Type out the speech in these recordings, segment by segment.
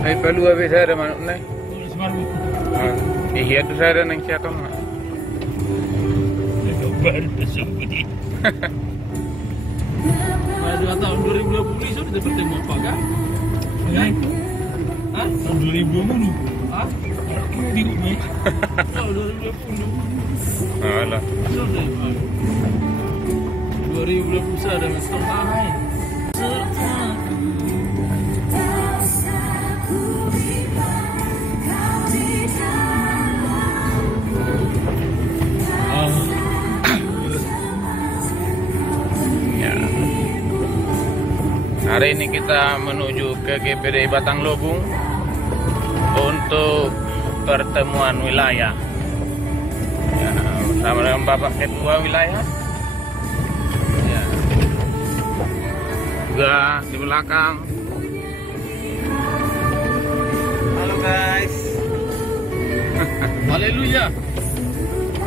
Ay palua be saya manuk nai. Iya tu saya nang siatong. Baru besok ini. Pada tahun 2020 itu sudah bertemu apa kan? Hah? Tahun 2020? Hah? Di rumah. Tahun 2020. Alah. Sudah. 2021 ada masuk tahun. Hari ini kita menuju ke GPD Batang Lobung untuk pertemuan wilayah ya, bersama dengan Bapak Ketua Wilayah ya. Juga di belakang halo guys. Haleluya.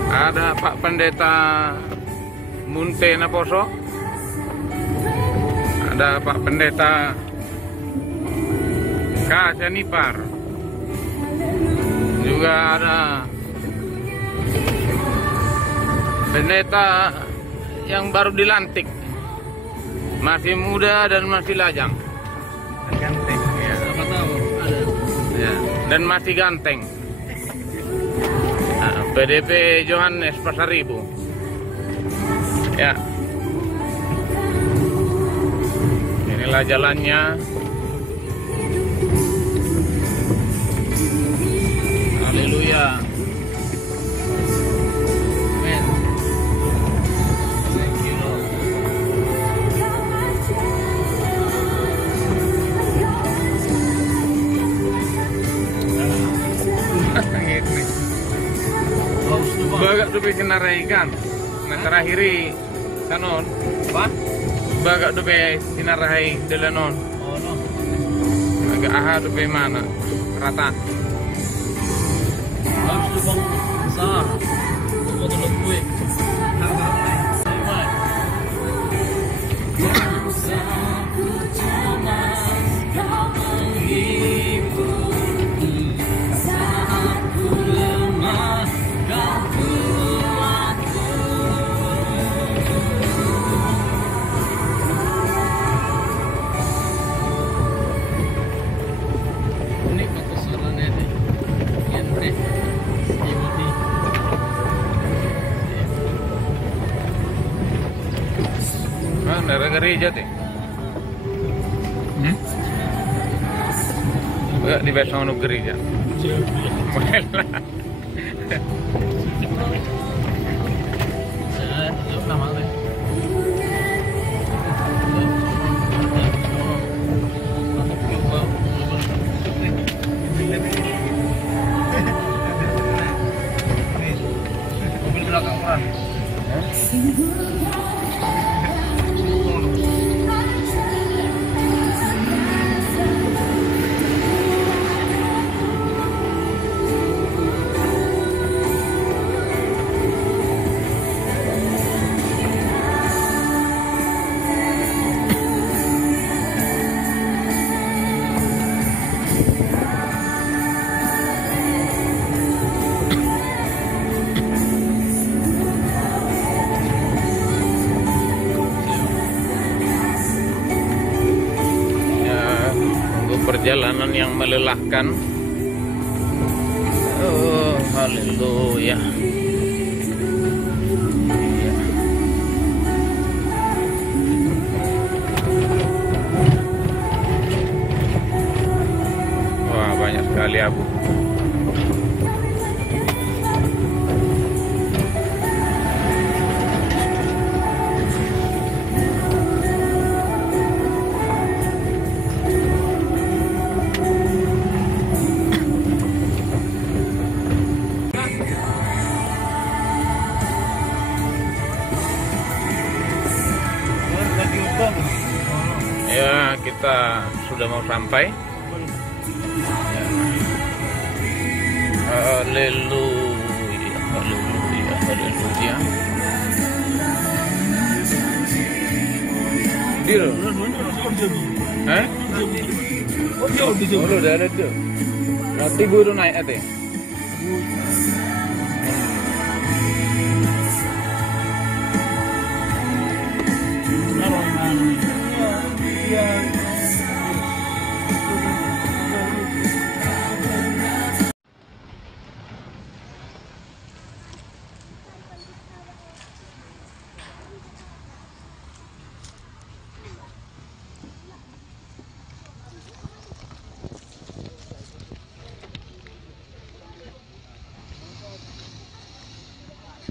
Ada Pak Pendeta Munte Naposo, ada Pak Pendeta Kajanipar, juga ada pendeta yang baru dilantik, masih muda dan masih lajang, ganteng ya. Siapa tahu ada. Ya, dan masih ganteng. Nah, PDP Johannes Pasaribu. Ya. Inilah jalannya. Haleluya. Amen. Thank you, Lord. Bagak dupi sinarai ikan. Nah terakhiri kanon. Apa? Bagak dupi sinarai delanon. Oh no. Agak aha dupi mana? Rata. Harus lubang besar. Lubang telur kue. Dari gereja tuh. Enggak di besok gereja. Mobil belakang orang. Perjalanan yang melelahkan. Oh, haleluya. Wah, banyak sekali abu. sudah mau sampai. Ya. Haleluya, haleluya, haleluya. Dir. Hah? Oh, udah ada tuh. Nanti guru naik ate.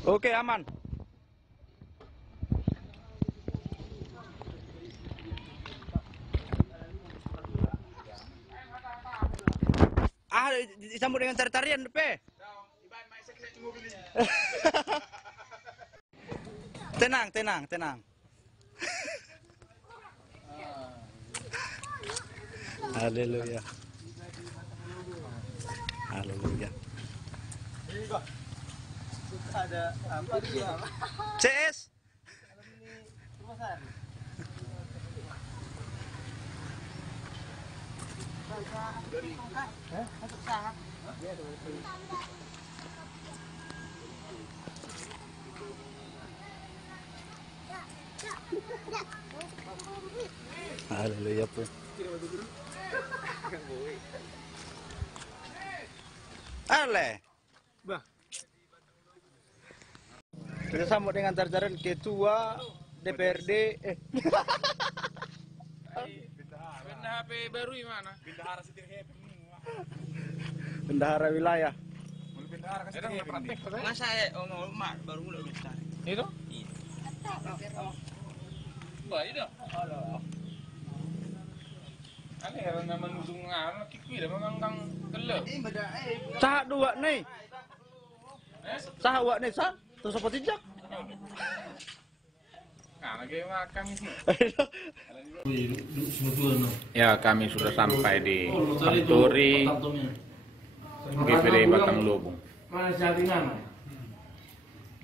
Oke, aman. Disambut dengan tarian, Pe. Tenang, tenang, tenang. Haleluya. Haleluya. Ada apa dia? CS. Haleluya, Po. Ale. Bah. Kita sambut dengan tarian ketua DPRD. Benda HP baru gimana? Bendahara wilayah. Masa mau mak baru mulai besar. Itu? Baik dah. Ada yang nama nusung ngano kiki dah memang kang kelak. Sah dua nih. Sah awak nih, sah. Terus apa tijak? Nah, lagi makan itu. Ya, kami sudah sampai di Kantori GPD Batang Lobong. Mana settingan?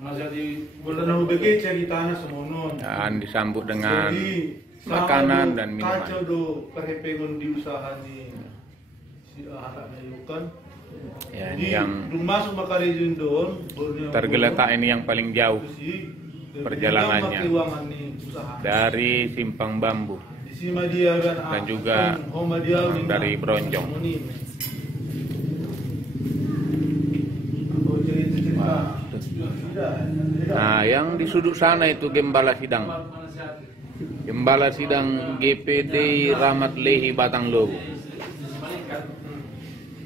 Mana di bulan begini ceritanya semono. Dan disambut dengan makanan dan minuman. Kacau do perhepengon di usaha ni si araknya yukan. Ya, ini yang masuk Makarejun don tergeletak ini yang paling jauh perjalanannya dari Simpang Bambu dan juga dari Bronjong. Nah, yang di sudut sana itu Gembala Sidang. Gembala Sidang GPD Rahmat Lehi Batang Lobong.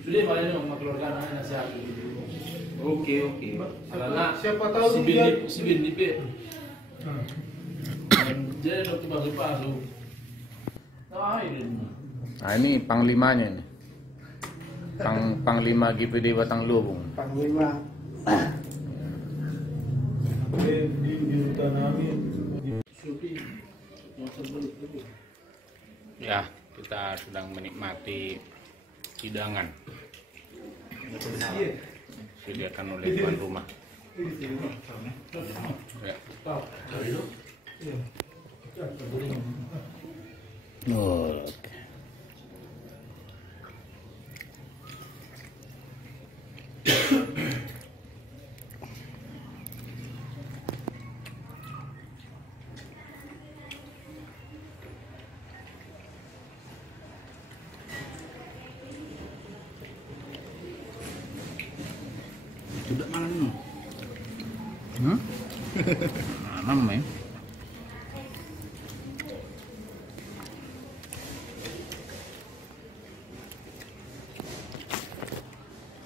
Sudah paling nama keluarga anak nasihat. Oke. Siapa tahu si bin di P. Jadi waktu pasu. Nah, ini panglimanya nih. Panglima GPD Batang Lobong. Panglima. Di Utanami. Ya, kita sedang menikmati hidangan disediakan oleh tuan rumah. Ya. Oh, oke. Sudah malam. Mana ya?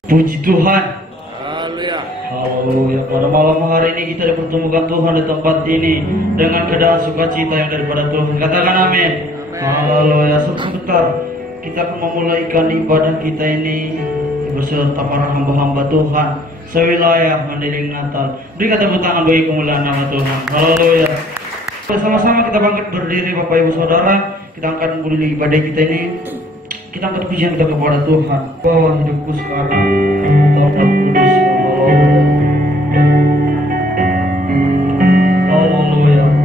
Puji Tuhan. Haleluya. Haleluya. Pada malam hari ini kita dipertemukan Tuhan di tempat ini dengan keadaan sukacita yang daripada Tuhan. Katakan amin. Haleluya. Sebentar kita akan memulaikan ibadah kita ini berserta para hamba-hamba Tuhan sewilayah Mandailing Natal. Beri tepuk tangan bagi kemuliaan nama Tuhan. Haleluya. Bersama-sama kita bangkit berdiri Bapak Ibu Saudara. kita akan mulai ibadah kita ini. Kita angkat pujian kita kepada Tuhan. Bawa hidupku sekarang, Tuhan Kudus. Haleluya. Hallelujah.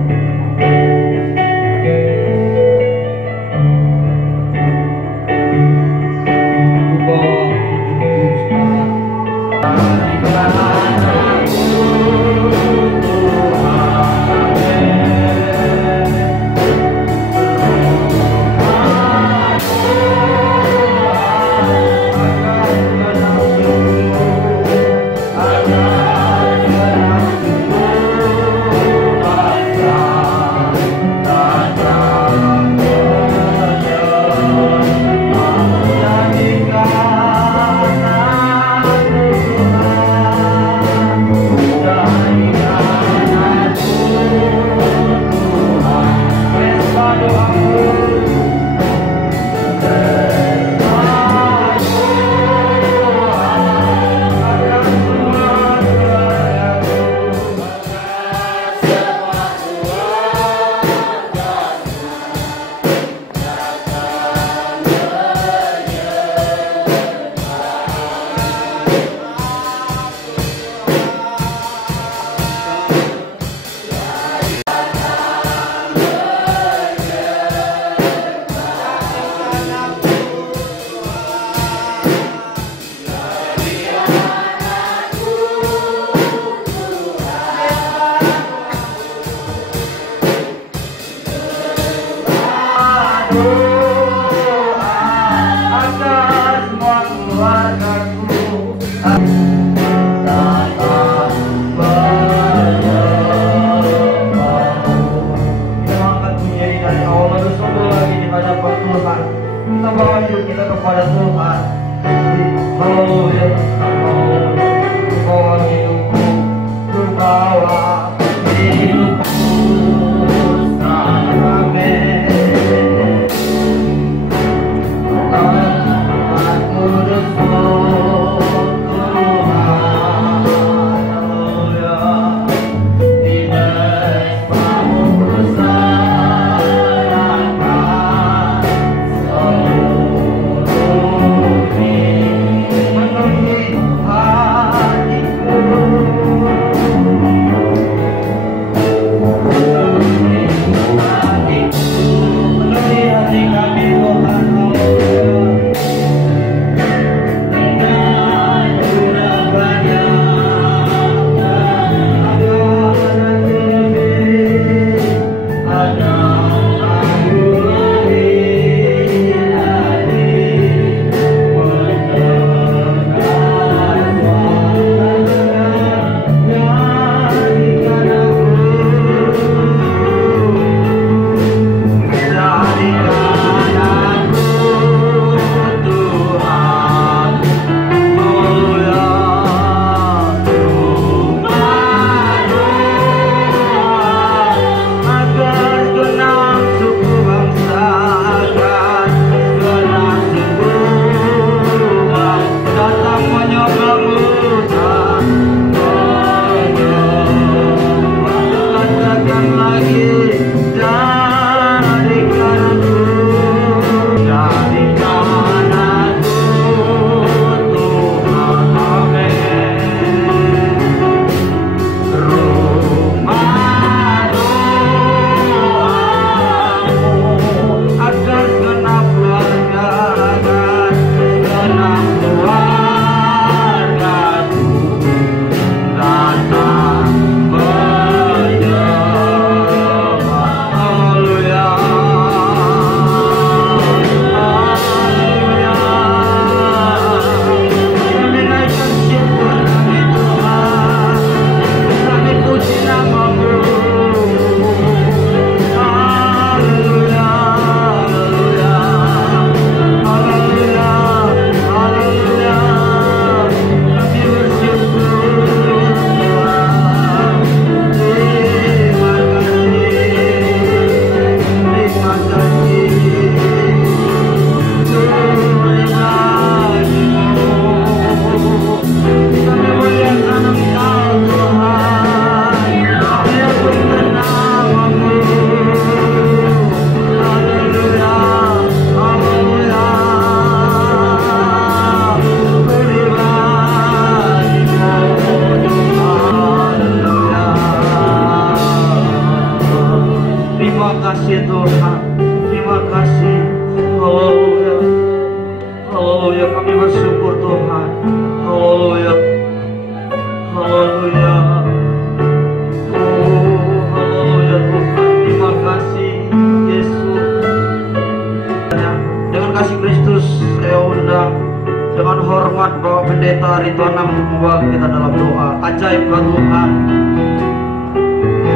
ternyata hari Tuhan untuk membawa kita dalam doa. Ajaib kau Tuhan.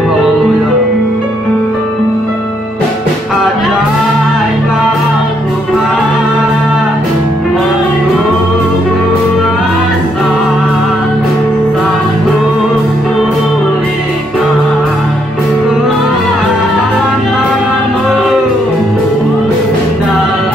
Haleluya. Ajaib kau Tuhan, menunggu rasa sanggup pulihkan tangan-tanganmu dalam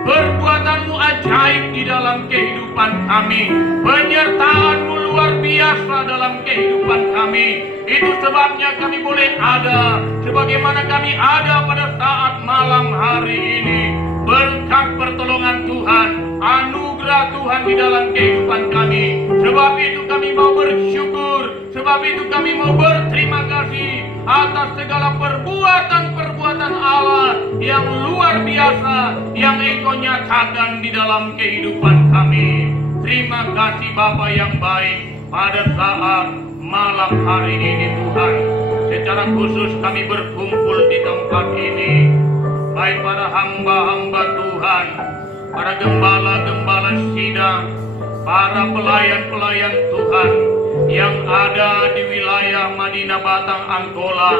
perbuatanmu ajaib di dalam kehidupan kami, penyertaanmu luar biasa dalam kehidupan kami. Itu sebabnya kami boleh ada sebagaimana kami ada pada saat malam hari ini. Berkat pertolongan Tuhan, anugerah Tuhan di dalam kehidupan kami. Sebab itu kami mau bersyukur, sebab itu kami mau berterima kasih atas segala perbuatan-perbuatan Allah yang luar biasa yang Engkau nyatakan di dalam kehidupan kami. Terima kasih Bapa yang baik pada saat malam hari ini Tuhan. Secara khusus kami berkumpul di tempat ini, baik para hamba-hamba Tuhan, para gembala-gembala sidang, para pelayan-pelayan Tuhan yang ada di wilayah Madinah Batang Angkola,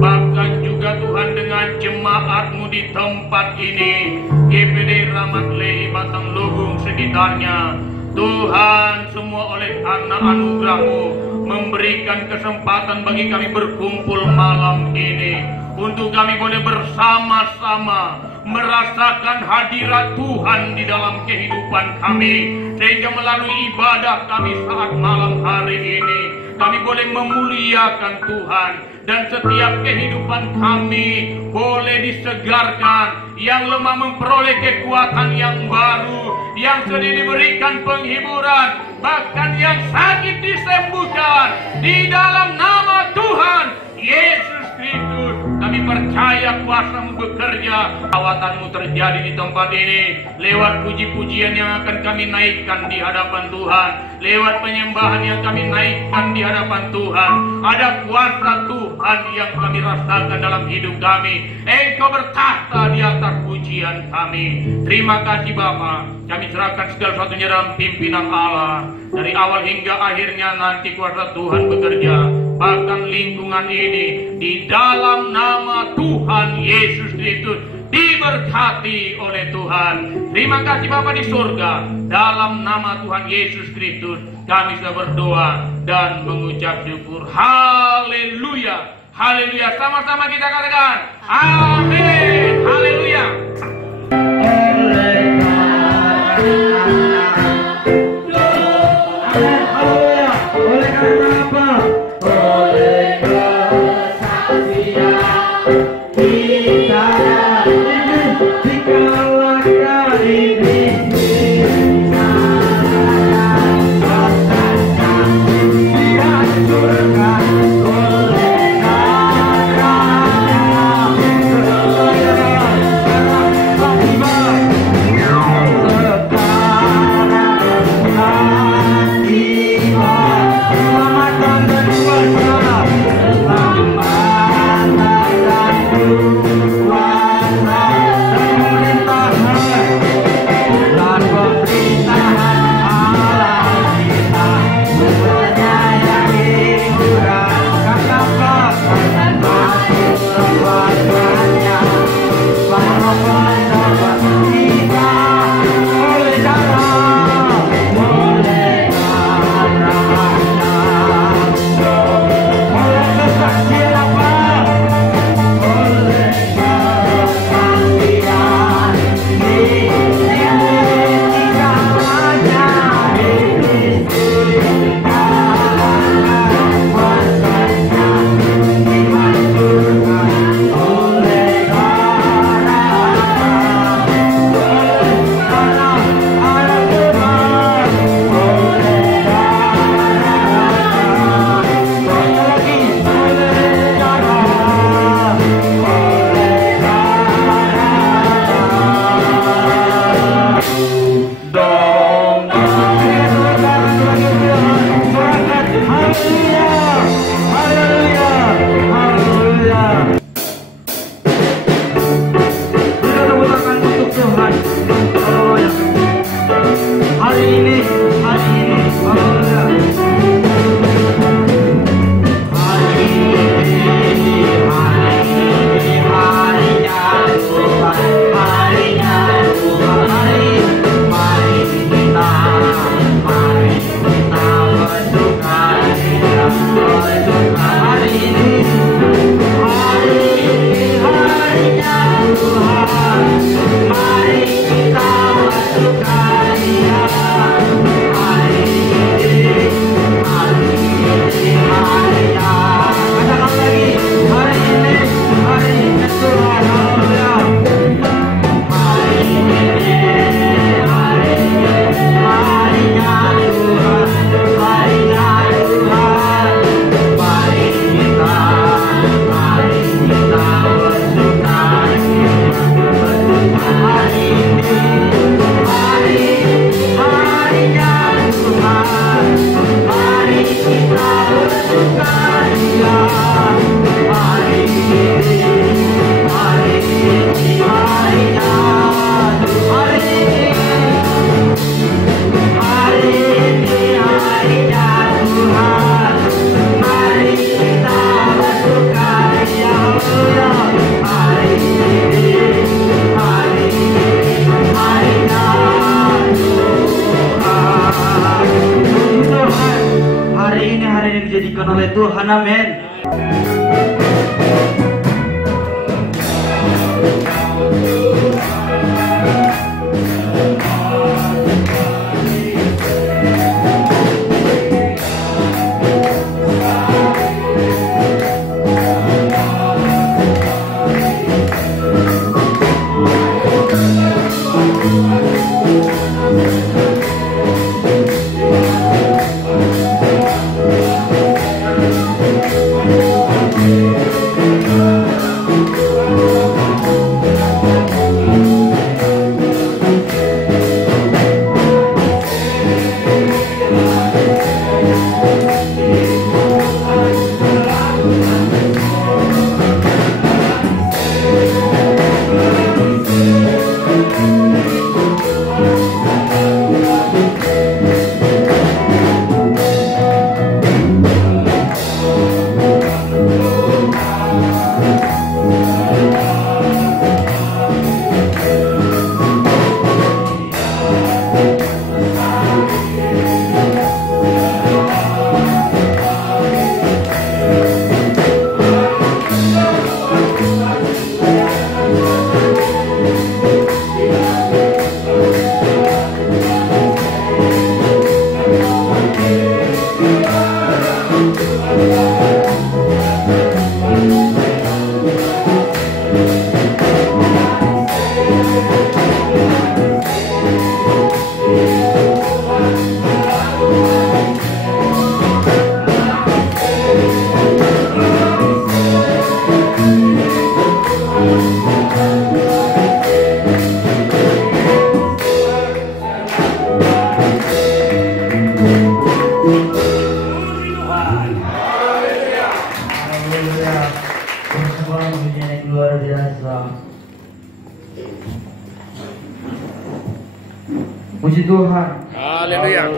bahkan juga Tuhan dengan jemaat-Mu di tempat ini, GPD Ramat Lehi Batang Lugung sekitarnya. Tuhan, semua oleh karena anugerah-Mu memberikan kesempatan bagi kami berkumpul malam ini, untuk kami boleh bersama-sama merasakan hadirat Tuhan di dalam kehidupan kami, sehingga melalui ibadah kami saat malam hari ini kami boleh memuliakan Tuhan, dan setiap kehidupan kami boleh disegarkan, yang lemah memperoleh kekuatan yang baru, yang sedih diberikan penghiburan, bahkan yang sakit disembuhkan di dalam nama Tuhan Yesus Kristus. Kami percaya kuasa-Mu bekerja, kekuatan-Mu terjadi di tempat ini, lewat puji-pujian yang akan kami naikkan di hadapan Tuhan, lewat penyembahan yang kami naikkan di hadapan Tuhan. Ada kuasa Tuhan yang kami rasakan dalam hidup kami. Engkau bertahta di atas pujian kami. Terima kasih Bapa. Kami serahkan segala sesuatunya dalam pimpinan Allah. Dari awal hingga akhirnya nanti kuasa Tuhan bekerja, bahkan lingkungan ini di dalam nama Tuhan Yesus Kristus diberkati oleh Tuhan. Terima kasih Bapa di surga. Dalam nama Tuhan Yesus Kristus kami sudah berdoa dan mengucap syukur. Haleluya, haleluya. Sama-sama kita katakan amin. Haleluya. Oleh karena apa? Oleh kesaksian kita dikalahkan iblis, dihancurkan oleh darah-Nya. amin. Puji Tuhan. Haleluya.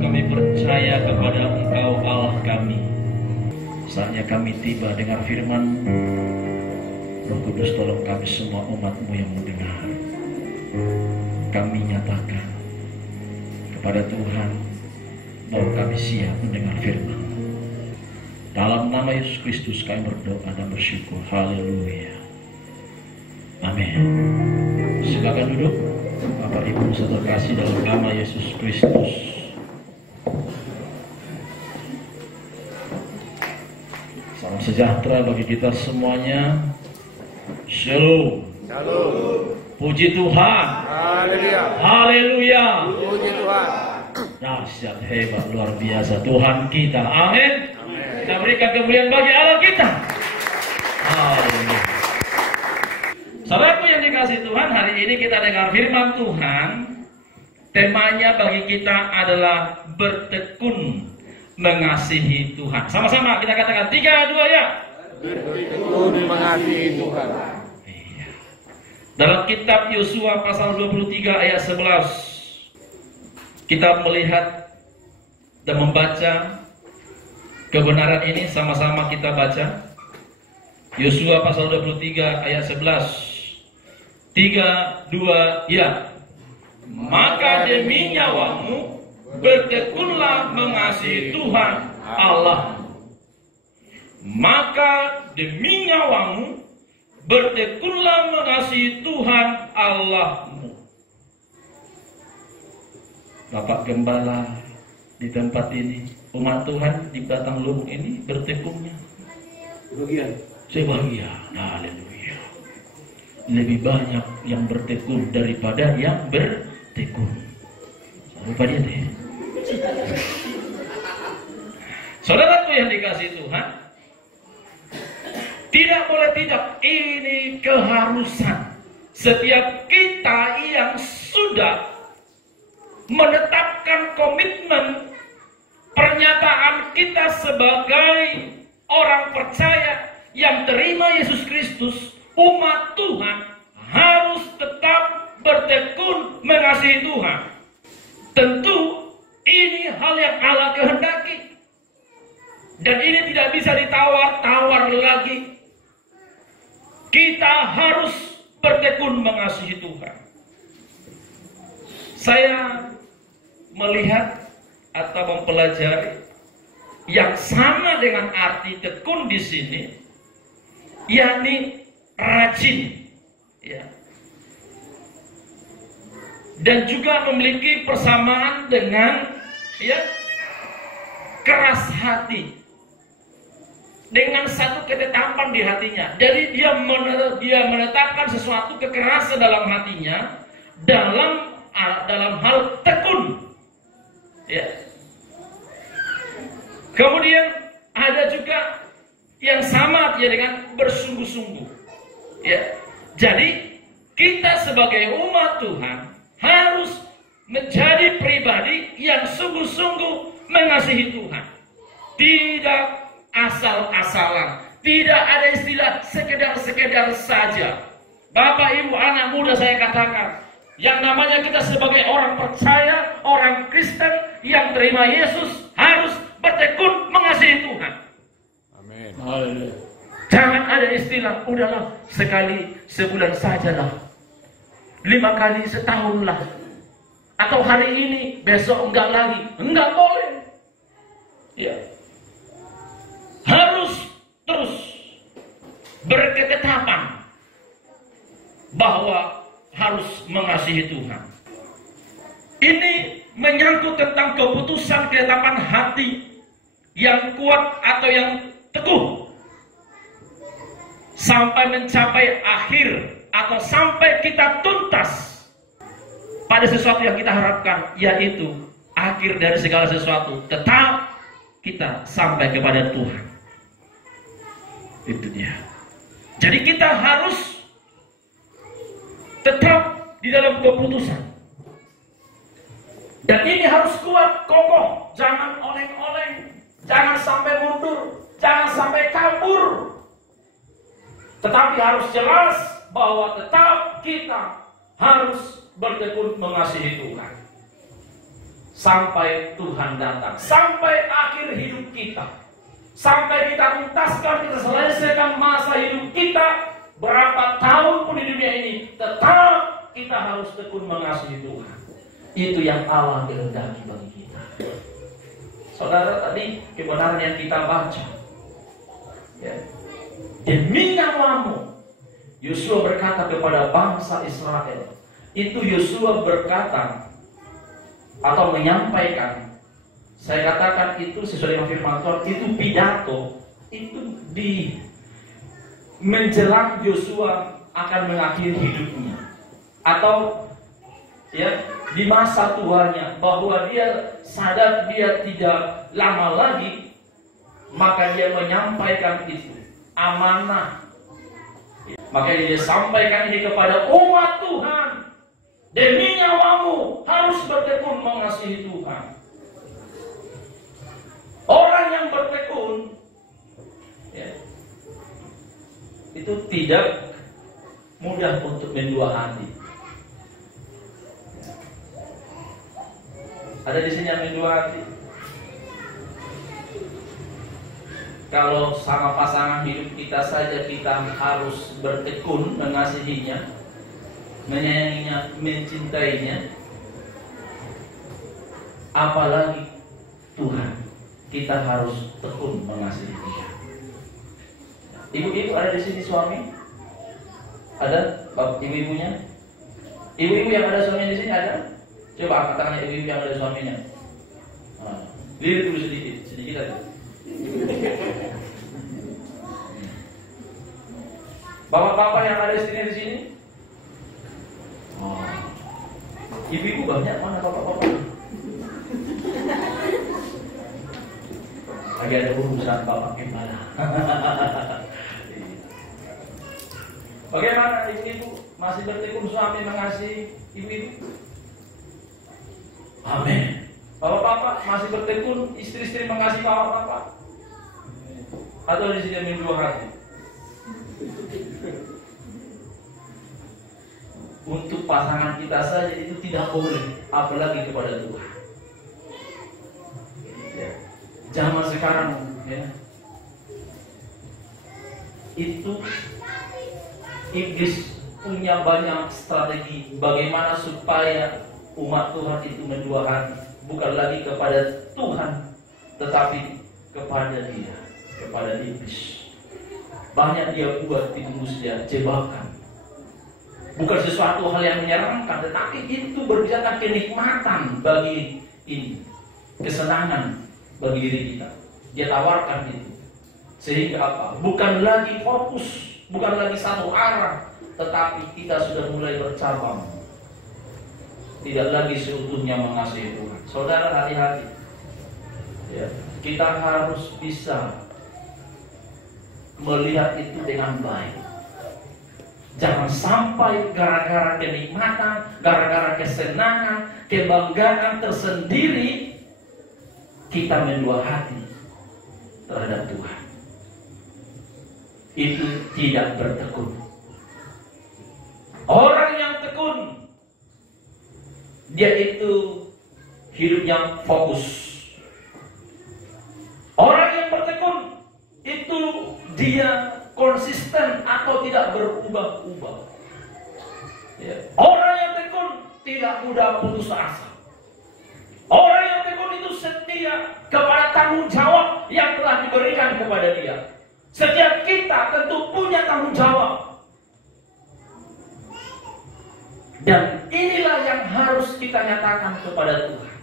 Kami percaya kepada Engkau Allah kami. Saatnya kami tiba dengar firman. Roh Kudus tolong kami semua umat-Mu yang mendengar. Kami nyatakan kepada Tuhan bahwa kami siap mendengar firman. Dalam nama Yesus Kristus kami berdoa dan bersyukur. Haleluya. Amin. Silakan duduk. Bapak Ibu saudara kasih dalam nama Yesus Kristus. Salam sejahtera bagi kita semuanya. Shalom. Shalom. Puji Tuhan. Haleluya. Haleluya. Puji Tuhan. Dahsyat, hebat, luar biasa Tuhan kita. Amin. Kita berikan kemuliaan bagi Allah kita. Haleluya. Saudaraku yang dikasihi Tuhan, hari ini kita dengar firman Tuhan. Temanya bagi kita adalah bertekun mengasihi Tuhan. Sama-sama kita katakan 3, 2 ya. Bertekun mengasihi Tuhan. Dalam kitab Yosua pasal 23 ayat 11, kita melihat dan membaca kebenaran ini. Sama-sama kita baca. Yosua pasal 23 ayat 11. 3, 2, ya. Maka demi nyawamu bertekunlah mengasihi Tuhan Allah. Maka demi nyawamu bertekunlah mengasihi Tuhan Allahmu. Bapak Gembala di tempat ini, umat Tuhan di Batang Lubung ini bertekunnya sebagian. Haleluya. Lebih banyak yang bertekun daripada yang bertekun. Lupa dia deh. Saudaraku yang dikasihi Tuhan, tidak boleh tidak, ini keharusan setiap kita yang sudah menetapkan komitmen pernyataan kita sebagai orang percaya yang terima Yesus Kristus, umat Tuhan harus tetap bertekun mengasihi Tuhan. Tentu ini hal yang Allah kehendaki, dan ini tidak bisa ditawar-tawar lagi. Kita harus bertekun mengasihi Tuhan. Saya melihat atau mempelajari yang sama dengan arti tekun di sini, yakni rajin, ya. Dan juga memiliki persamaan dengan, ya, keras hati, dengan satu ketetapan di hatinya. Jadi dia menetapkan sesuatu kekerasan dalam hatinya dalam hal tekun, ya. Kemudian ada juga yang sama ya dengan bersungguh-sungguh, ya. Jadi kita sebagai umat Tuhan harus menjadi pribadi yang sungguh-sungguh mengasihi Tuhan. Tidak asal-asalan, tidak ada istilah sekedar-sekedar saja. Bapak, ibu, anak muda, saya katakan, yang namanya kita sebagai orang percaya, orang Kristen yang terima Yesus harus bertekun mengasihi Tuhan. Amin. Jangan ada istilah, udahlah sekali sebulan sajalah, 5 kali setahun lah, atau hari ini besok enggak lagi. Enggak boleh, ya. Harus terus berketetapan bahwa harus mengasihi Tuhan. Ini menyangkut tentang keputusan ketetapan hati yang kuat atau yang teguh sampai mencapai akhir atau sampai kita tuntas pada sesuatu yang kita harapkan, yaitu akhir dari segala sesuatu. Tetap kita sampai kepada Tuhan. Itu dia. Jadi kita harus tetap di dalam keputusan. Dan ini harus kuat, kokoh, jangan oleng-oleng, jangan sampai mundur, jangan sampai kabur. Tetapi harus jelas bahwa tetap kita harus bertekun mengasihi Tuhan sampai Tuhan datang, sampai akhir hidup kita, sampai kita tuntaskan, kita selesaikan masa hidup kita berapa tahun pun di dunia ini, tetap kita harus tekun mengasihi Tuhan. Itu yang Allah kehendaki bagi kita. Saudara, tadi kebenaran yang kita baca, ya. Demi namamu, Yosua berkata kepada bangsa Israel. Itu Yosua berkata atau menyampaikan, saya katakan itu sesuai dengan firman Tuhan, itu pidato, itu di menjelang Yosua akan mengakhiri hidupnya, atau ya, di masa tuanya, bahwa dia sadar dia tidak lama lagi, maka dia menyampaikan itu amanah. Maka dia sampaikan ini kepada umat Tuhan. Demi nyawamu harus bertekun mengasihi Tuhan. Orang yang bertekun, ya, itu tidak mudah untuk mendua hati. Ada di sini yang mendua hati. Kalau sama pasangan hidup kita saja kita harus bertekun mengasihinya, menyayanginya, mencintainya, apalagi Tuhan, kita harus tekun mengasihi Dia. Ibu-ibu ada di sini suami? Ada ibu-ibunya? Ibu-ibu yang ada suaminya di sini ada? Coba angkat tangannya ibu-ibu yang ada suaminya. Lihat dulu sedikit aja. Bapak-bapak yang ada istrinya di sini? Ibu-ibu banyak, mana bapak-bapak? Lagi ada urusan bapak gimana? Bagaimana ibu-ibu masih bertekun suami mengasihi ibu-ibu? Amin. Bapak-bapak masih bertekun istri-istri mengasihi bapak-bapak? Atau di sini mendua hati? Untuk pasangan kita saja itu tidak boleh, apalagi kepada Tuhan. Ya. Zaman sekarang, ya, itu iblis punya banyak strategi bagaimana supaya umat Tuhan itu mendua hati, bukan lagi kepada Tuhan, tetapi kepada dia, kepada iblis. Banyak dia buat timusnya jebakan. Bukan sesuatu hal yang menyeramkan, tetapi itu berbicara kenikmatan bagi ini, kesenangan bagi diri kita. Dia tawarkan itu. Sehingga apa? Bukan lagi fokus, bukan lagi satu arah, tetapi kita sudah mulai bercabang. Tidak lagi seutuhnya mengasihi Tuhan. Saudara, hati-hati. Ya, kita harus bisa melihat itu dengan baik. Jangan sampai gara-gara kenikmatan, gara-gara kesenangan, kebanggaan tersendiri, kita mendua hati terhadap Tuhan. Itu tidak bertekun. Orang yang tekun, dia itu hidupnya fokus. Orang yang bertekun, itu dia konsisten atau tidak berubah-ubah. Ya. Orang yang tekun tidak mudah putus asa. Orang yang tekun itu setia kepada tanggung jawab yang telah diberikan kepada dia. Setiap kita tentu punya tanggung jawab. Dan inilah yang harus kita nyatakan kepada Tuhan.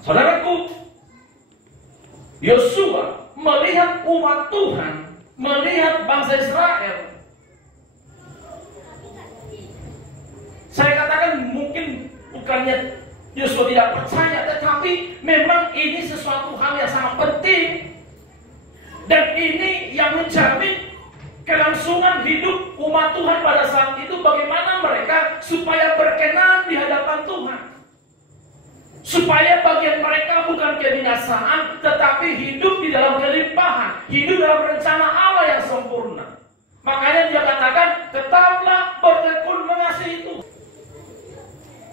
Saudaraku, Yosua melihat umat Tuhan, melihat bangsa Israel. Saya katakan mungkin bukannya Yosua tidak percaya, tetapi memang ini sesuatu hal yang sangat penting. Dan ini yang menjamin kelangsungan hidup umat Tuhan pada saat itu, bagaimana mereka supaya berkenan di hadapan Tuhan. Supaya bagian mereka bukan kebinasaan, tetapi hidup di dalam kelimpahan, hidup dalam rencana Allah yang sempurna. Makanya dia katakan, tetaplah bertekun mengasihi Tuhan.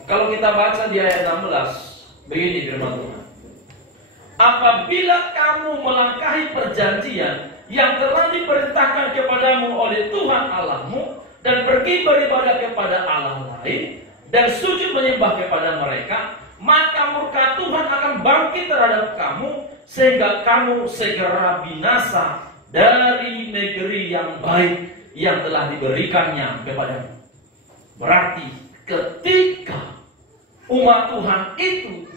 Kalau kita baca di ayat 16, begini firman Tuhan. Apabila kamu melangkahi perjanjian yang telah diperintahkan kepadamu oleh Tuhan Allahmu, dan pergi beribadah kepada Allah lain, dan sujud menyembah kepada mereka, maka murka Tuhan akan bangkit terhadap kamu, sehingga kamu segera binasa dari negeri yang baik yang telah diberikannya kepadamu. Berarti ketika umat Tuhan itu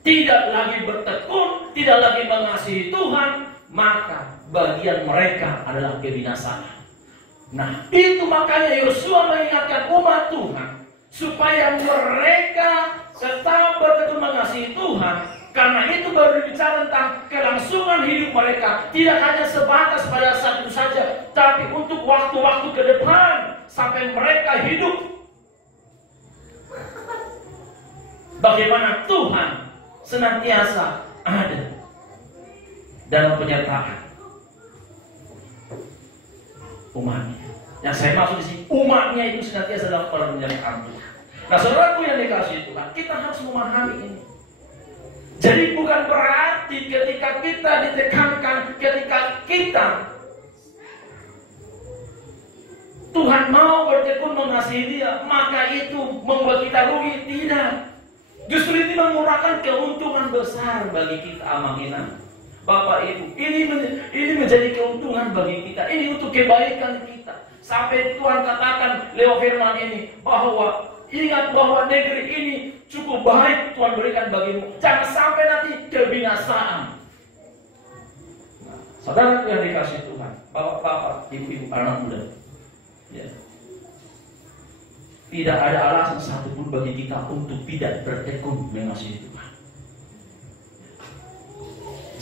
tidak lagi bertekun, tidak lagi mengasihi Tuhan, maka bagian mereka adalah kebinasaan. Nah, itu makanya Yosua mengingatkan umat Tuhan supaya mereka tetap bertekun mengasihi Tuhan. Karena itu baru bicara tentang kelangsungan hidup mereka, tidak hanya sebatas pada saat itu saja, tapi untuk waktu-waktu ke depan sampai mereka hidup. Bagaimana Tuhan senantiasa ada dalam penyertaan umatnya. Yang saya maksud di sini, umatnya itu senantiasa dalam penyertaan Tuhan. Nah, saudaraku yang dikasihi Tuhan, kita harus memahami ini. Jadi bukan berarti ketika kita ditekankan, ketika kita Tuhan mau bertekun mengasihi Dia, maka itu membuat kita rugi. Tidak. Justru ini mengurangkan keuntungan besar bagi kita, amangina. Bapak Ibu, ini menjadi keuntungan bagi kita. Ini untuk kebaikan kita. Sampai Tuhan katakan lewat firman ini bahwa ingat bahwa negeri ini cukup baik Tuhan berikan bagimu. Jangan sampai nanti kebinasaan. Nah, saudara yang dikasih Tuhan, bapak-bapak, ibu-ibu, anak muda, ya. Tidak ada alasan satupun bagi kita untuk tidak bertekun mengasihi Tuhan.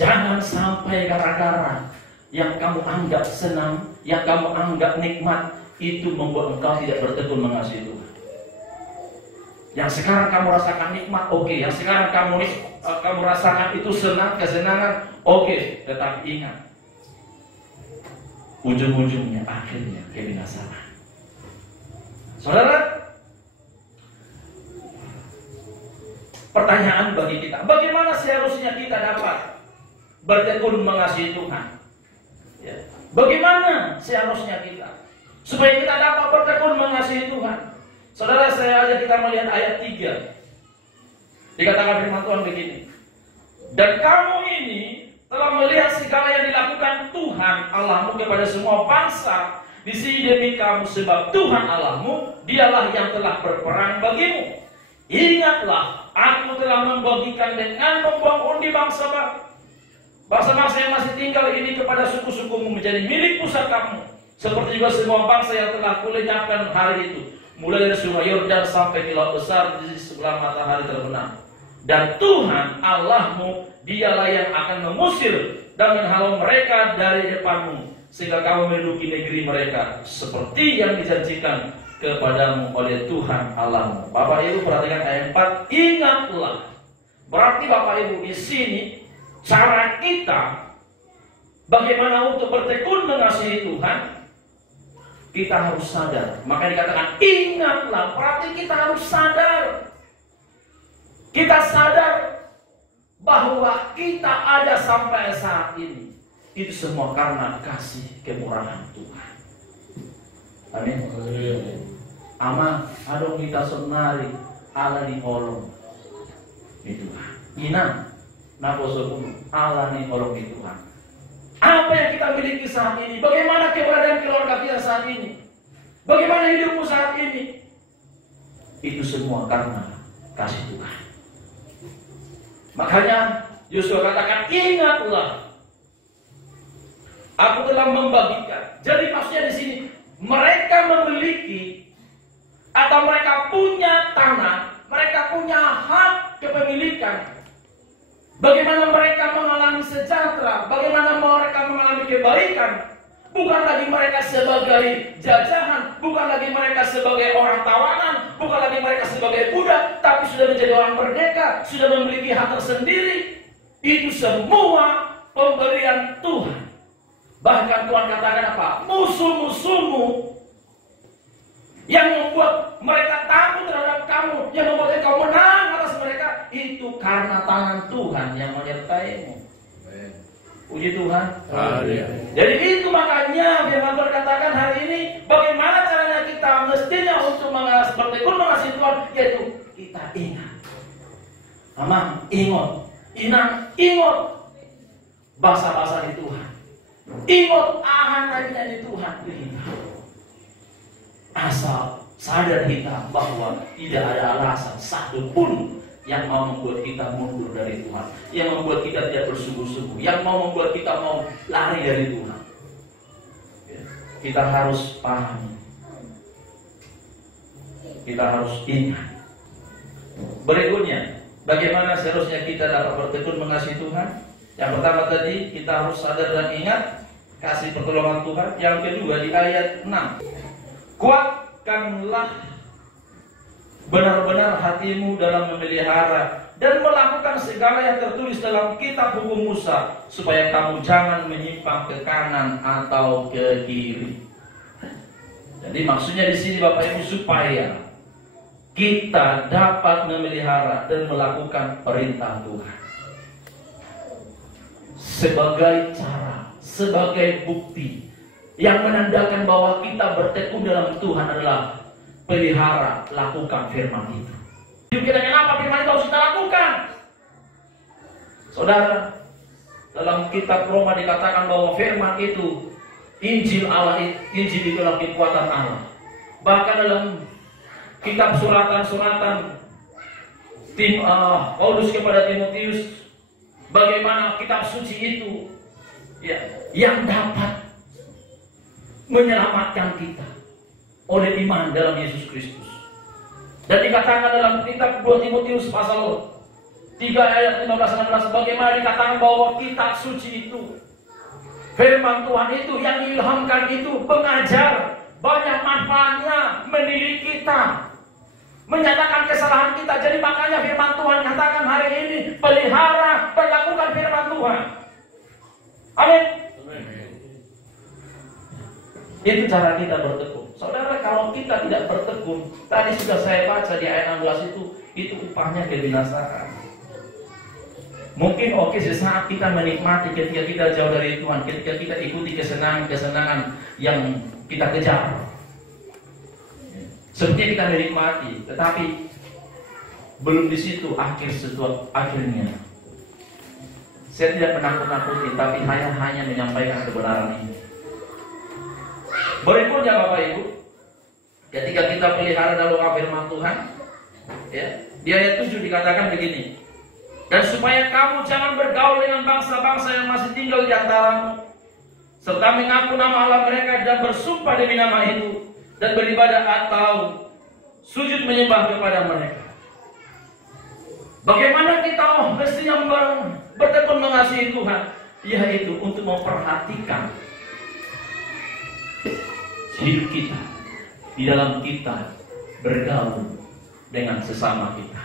Jangan sampai gara-gara yang kamu anggap senang, yang kamu anggap nikmat, itu membuat engkau tidak bertekun mengasihi Tuhan. Yang sekarang kamu rasakan nikmat, oke. Yang sekarang kamu rasakan itu senang, kesenangan, oke. Tetapi ingat, ujung-ujungnya akhirnya kebinasaan. Saudara, pertanyaan bagi kita, bagaimana seharusnya kita dapat bertekun mengasihi Tuhan? Ya. Bagaimana seharusnya kita supaya kita dapat bertekun mengasihi Tuhan? Saudara, saya ajak kita melihat ayat 3. Dikatakan firman Tuhan begini. Dan kamu ini telah melihat segala yang dilakukan Tuhan Allahmu kepada semua bangsa di sini demi kamu, sebab Tuhan Allahmu dialah yang telah berperang bagimu. Ingatlah, aku telah membagikan dengan membuang undi bangsa-bangsa yang masih tinggal ini kepada suku-sukumu menjadi milik pusakamu, seperti juga semua bangsa yang telah kulenyapkan hari itu, mulai dari sungai Yordan sampai di laut besar di sebelah matahari terbenam. Dan Tuhan Allahmu dialah yang akan mengusir dan menghalau mereka dari depanmu, sehingga kamu menduduki negeri mereka seperti yang dijanjikan kepadamu oleh Tuhan Allahmu. Bapak Ibu perhatikan ayat 4. Ingatlah. Berarti Bapak Ibu di sini cara kita bagaimana untuk bertekun mengasihi Tuhan, kita harus sadar. Maka dikatakan ingatlah. Berarti kita harus sadar. Kita sadar bahwa kita ada sampai saat ini. Itu semua karena kasih kemurahan Tuhan. Amin. Ama adong kita senari ala ni olong itu Tuhan. Ina naposopun ala ni olong itu Tuhan. Apa yang kita miliki saat ini? Bagaimana keberadaan keluarga kita saat ini? Bagaimana hidupmu saat ini? Itu semua karena kasih Tuhan. Makanya Yosua katakan ingatlah, aku telah membagikan. Jadi maksudnya di sini mereka memiliki atau mereka punya tanah, mereka punya hak kepemilikan. Bagaimana mereka mengalami sejahtera, bagaimana mereka mengalami kebaikan. Bukan lagi mereka sebagai jajahan, bukan lagi mereka sebagai orang tawanan, bukan lagi mereka sebagai budak, tapi sudah menjadi orang merdeka, sudah memiliki hak tersendiri. Itu semua pemberian Tuhan. Bahkan Tuhan katakan apa? Musuh-musuhmu yang membuat mereka takut terhadap kamu, yang membuat engkau menang atas mereka, itu karena tangan Tuhan yang menyertaimu. Puji Tuhan. Jadi itu makanya firman Tuhan katakan hari ini, bagaimana caranya kita mestinya untuk bertekun mengasihi Tuhan, yaitu kita ingat. Amang, ingat. Inang, ingat bahasa-bahasa di Tuhan. Ingat ahanannya di Tuhan. Asal sadar kita bahwa tidak ada alasan satupun yang mau membuat kita mundur dari Tuhan, yang membuat kita tidak bersungguh-sungguh, yang mau membuat kita mau lari dari Tuhan. Ya. kita harus paham, kita harus ingat. Berikutnya, bagaimana seharusnya kita dapat bertekun mengasihi Tuhan? Yang pertama tadi, kita harus sadar dan ingat kasih pertolongan Tuhan. Yang kedua di ayat 6, kuatkanlah benar-benar hatimu dalam memelihara dan melakukan segala yang tertulis dalam kitab hukum Musa, supaya kamu jangan menyimpang ke kanan atau ke kiri. Jadi maksudnya di sini Bapak Ibu, supaya kita dapat memelihara dan melakukan perintah Tuhan sebagai cara, sebagai bukti yang menandakan bahwa kita bertekun dalam Tuhan adalah pelihara, lakukan firman itu. Kira-kira apa firman itu harus kita lakukan? Saudara, dalam kitab Roma dikatakan bahwa firman itu Injil Allah, Injil itu adalah kekuatan Allah. Bahkan dalam kitab suratan-suratan Paulus kepada Timotius, bagaimana kitab suci itu ya, yang dapat menyelamatkan kita oleh iman dalam Yesus Kristus. Dan dikatakan dalam kitab 2 Timotius pasal 3 ayat 15-16, bagaimana dikatakan bahwa kitab suci itu, firman Tuhan itu yang diilhamkan itu mengajar, banyak manfaatnya, mendidik kita, menyatakan kesalahan kita. Jadi makanya firman Tuhan katakan hari ini, pelihara, berlakukan firman Tuhan. Amin. Itu cara kita bertekun. Saudara, kalau kita tidak bertekun, tadi sudah saya baca di ayat 16 itu upahnya kebinasaan. Mungkin oke, sesaat kita menikmati ketika kita jauh dari Tuhan, ketika kita ikuti kesenangan-kesenangan yang kita kejar. Sepertinya kita menikmati, tetapi belum di situ akhirnya. Saya tidak menakut-nakuti, tapi hanya menyampaikan kebenaran ini. Berikutnya Bapak Ibu, ketika kita pelihara dalam firman Tuhan, ya, di ayat 7 dikatakan begini, dan supaya kamu jangan bergaul dengan bangsa-bangsa yang masih tinggal di antaramu, serta mengaku nama Allah mereka dan bersumpah demi nama itu, dan beribadah atau sujud menyembah kepada mereka. Bagaimana kita mestinya bertekun mengasihi Tuhan? Yaitu untuk memperhatikan hidup kita, di dalam kita bergaul dengan sesama kita.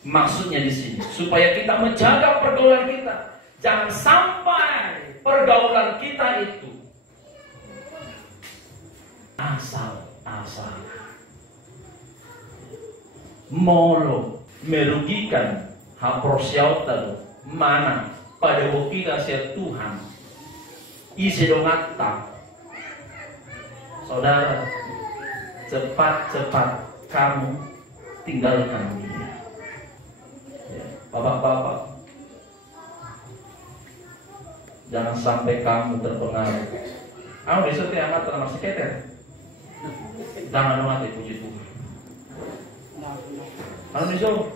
Maksudnya di sini supaya kita menjaga pergaulan kita, jangan sampai pergaulan kita itu asal-asalan, molo, merugikan haprosyautan mana pada wakila saya Tuhan isidongata. Saudara, cepat-cepat kamu tinggalkan dia. Ya, bapak-bapak, jangan sampai kamu terpengaruh. Aku besok dia amat terang seketer. Jangan mati, puji Tuhan. Anu besok?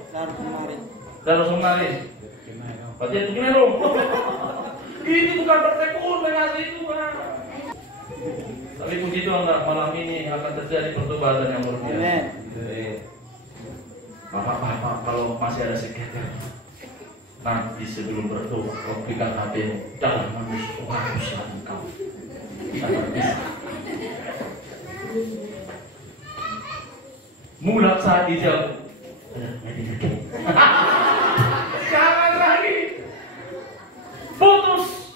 Dalam kemarin. Berarti itu gimana dong? Ini bukan bertekun mengasihi Tuhan. Tapi puji Tuhan, malam ini akan terjadi pertobatan yang luar biasa. Bapak-bapak, kalau masih ada sekitar, nanti sebelum berdoa, kau berikan hatimu, jangan manusia engkau. Jangan bisa. Mulat saat dijauh. Jangan lagi. Putus.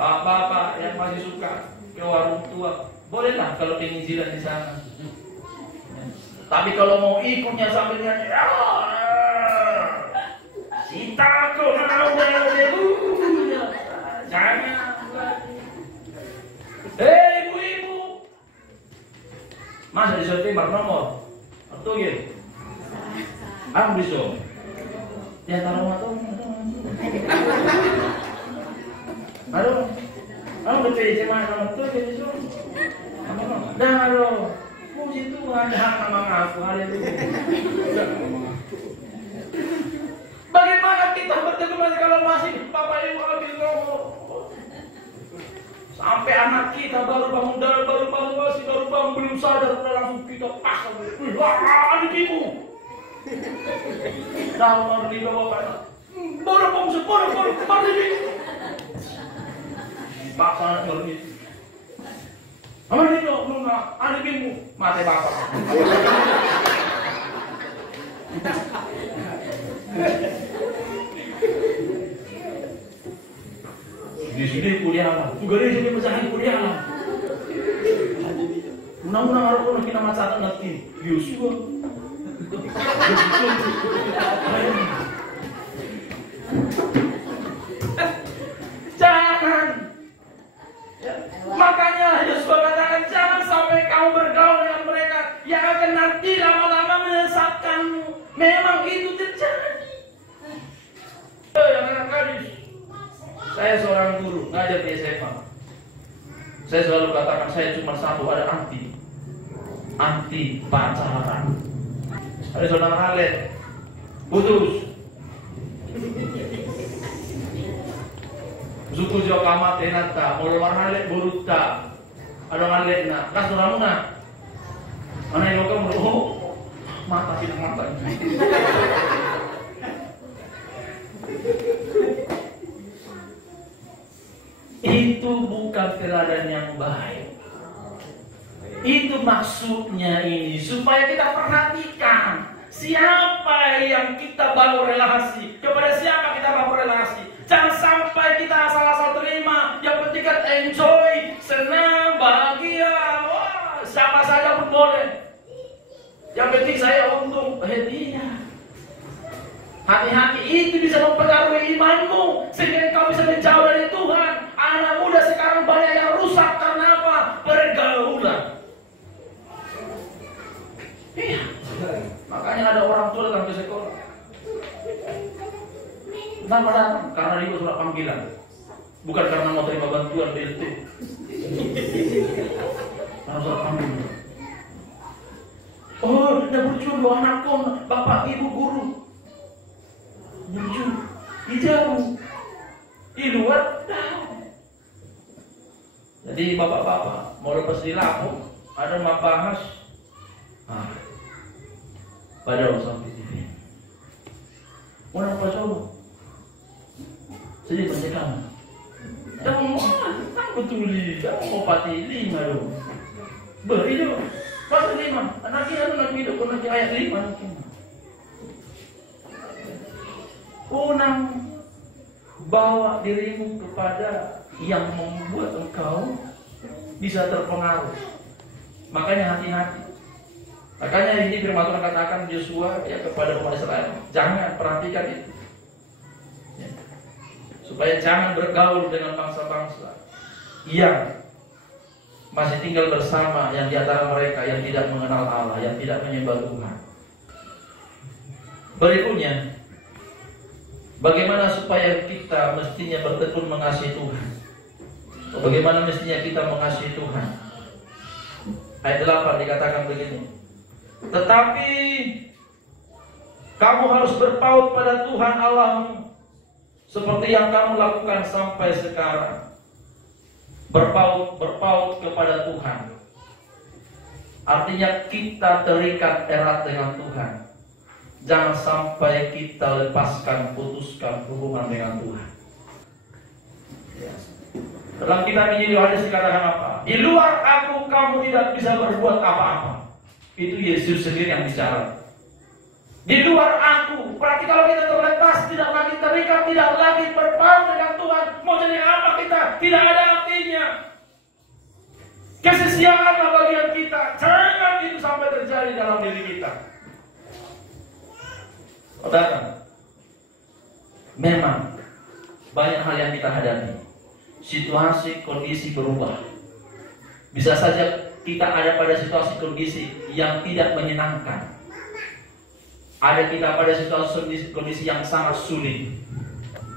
Bapak yang masih suka ke warung tua, bolehlah kalau penginjilan di sana. Tapi kalau mau ikutnya sambil nyanyi, Sitaku jangan. Ibu-ibu, masa disuruh bar nomor, atau gitu? Aku disuruh. Ya taruh atau? Aduh, aku udah pilih mana tuh jadi so. Dah aduh, puji Tuhan, hak nama aku hari itu. Bagaimana kita bertekun kalau masih Bapak Ibu ambil nomor? Sampai anak saat kita baru bangun masih baru bangun belum sadar udah langsung kita pasang. Wah, ibu. Nama di bawah baru ini. Bapak baru ini. Aman ini belum ada ibu mati bapak. Di sini kuliah lah, juga di sini pecahin kuliah lah. Undang-undang harus orang kita macakan nanti, Yosua. Jangan. Ya. Makanya Yosua katakan jangan sampai kau bergaul dengan mereka yang akan nanti lama-lama menyesatkanmu. Memang itu terjadi. Yang anak gadis. Saya seorang guru, ngajar di SMA. Saya selalu katakan saya cuma satu, ada anti pacaran. Ada saudara Khaled, putus. Suku Jawa Kamat Tenata, Molomar Khaled Buruta. Ada Khaled na, kas orang na. Mana yang kamu? Oh, mata tidak mata. Itu bukan teladan yang baik. Itu maksudnya ini supaya kita perhatikan siapa yang kita bangun relasi, kepada siapa kita bangun relasi. Jangan sampai kita asal-asal terima. Yang penting kan enjoy, senang, bahagia. Wah, siapa saja pun boleh. Yang penting saya untung, hadiah. Hati-hati, itu bisa mempengaruhi imanmu sehingga kau bisa menjauh dari Tuhan. Anak muda sekarang banyak yang rusak karena apa? Pergaulan. Iya. Makanya ada orang tua datang ke sekolah. Kenapa datang? Karena dia surat panggilan. Bukan karena mau terima bantuan BLT. Karena surat panggilan. Oh, udah berjuang bawa anakku, bapak, ibu, guru. Berjuang di jauh, di luar. Jadi bapak-bapak mau lepas di Lampung, ada membahas pada urusan TV. Mau apa coba? Jadi banyak kamu. Kamu mau betuli, kamu mau pati 5 dong. Beri dong, pasal 5. Anak hidup, anak ayat 5 mungkin. Unang bawa dirimu kepada yang membuat engkau bisa terpengaruh. Makanya hati-hati. Makanya ini firman Tuhan katakan Yosua ya kepada umat Israel, jangan perhatikan itu. Ya. Supaya jangan bergaul dengan bangsa-bangsa yang masih tinggal bersama, yang di antara mereka yang tidak mengenal Allah, yang tidak menyembah Tuhan. Berikutnya, bagaimana supaya kita mestinya bertekun mengasihi Tuhan? Bagaimana mestinya kita mengasihi Tuhan? Ayat 8 dikatakan begini. Tetapi kamu harus berpaut pada Tuhan Allahmu seperti yang kamu lakukan sampai sekarang. Berpaut kepada Tuhan. Artinya kita terikat erat dengan Tuhan. Jangan sampai kita putuskan hubungan dengan Tuhan. Dalam kitab Injil Yohanes dikatakan apa? Di luar aku kamu tidak bisa berbuat apa-apa. Itu Yesus sendiri yang bicara. Di luar aku, berarti kalau kita terlepas, tidak lagi terikat, tidak lagi berpaut dengan Tuhan, mau jadi apa kita? Tidak ada artinya. Kesia-siaanlah bagian kita. Jangan itu sampai terjadi dalam diri kita. Saudara, memang banyak hal yang kita hadapi. Situasi, kondisi berubah. Bisa saja kita ada pada situasi kondisi yang tidak menyenangkan. Ada kita pada situasi kondisi yang sangat sulit.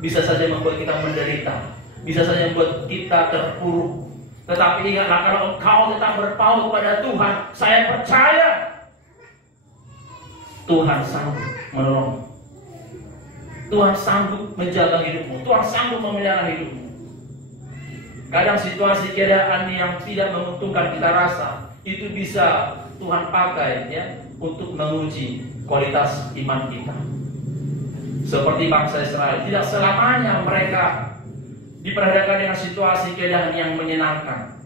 Bisa saja membuat kita menderita. Bisa saja membuat kita terpuruk. Tetapi ingatlah, kalau engkau tetap berpaut pada Tuhan, saya percaya Tuhan sanggup menolongmu. Tuhan sanggup menjaga hidupmu. Tuhan sanggup memelihara hidupmu. Kadang situasi keadaan yang tidak menguntungkan kita rasa, itu bisa Tuhan pakai ya untuk menguji kualitas iman kita. Seperti bangsa Israel, tidak selamanya mereka diperhadapkan dengan situasi keadaan yang menyenangkan.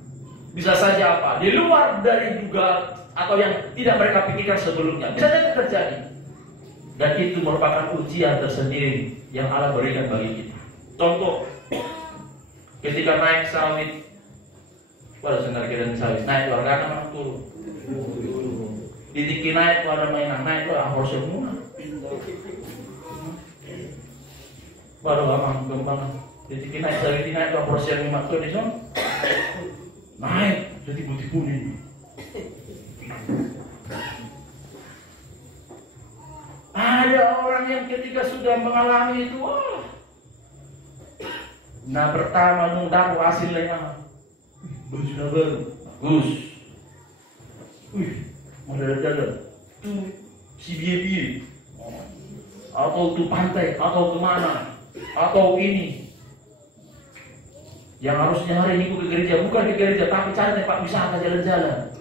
Bisa saja apa? Di luar dari duga atau yang tidak mereka pikirkan sebelumnya. Bisa saja terjadi. Dan itu merupakan ujian tersendiri yang Allah berikan bagi kita. Contoh, ketika naik sawit, pada senar keadaan sawit, naik warga mana turun. Ditiki naik pada mainan, naik pada harus semua. Baru amang kembang. Ditiki naik sawit, naik pada harus yang dimaksud di sana. Naik, jadi putih kuning. Ada orang yang ketika sudah mengalami itu, nah pertama nunggu hasilnya baju baru, bagus. Model-model tuh si biye-biye, atau tuh pantai, atau kemana, atau ini. Yang harusnya hari Minggu ke gereja, bukan ke gereja, tapi cari tempat wisata jalan-jalan.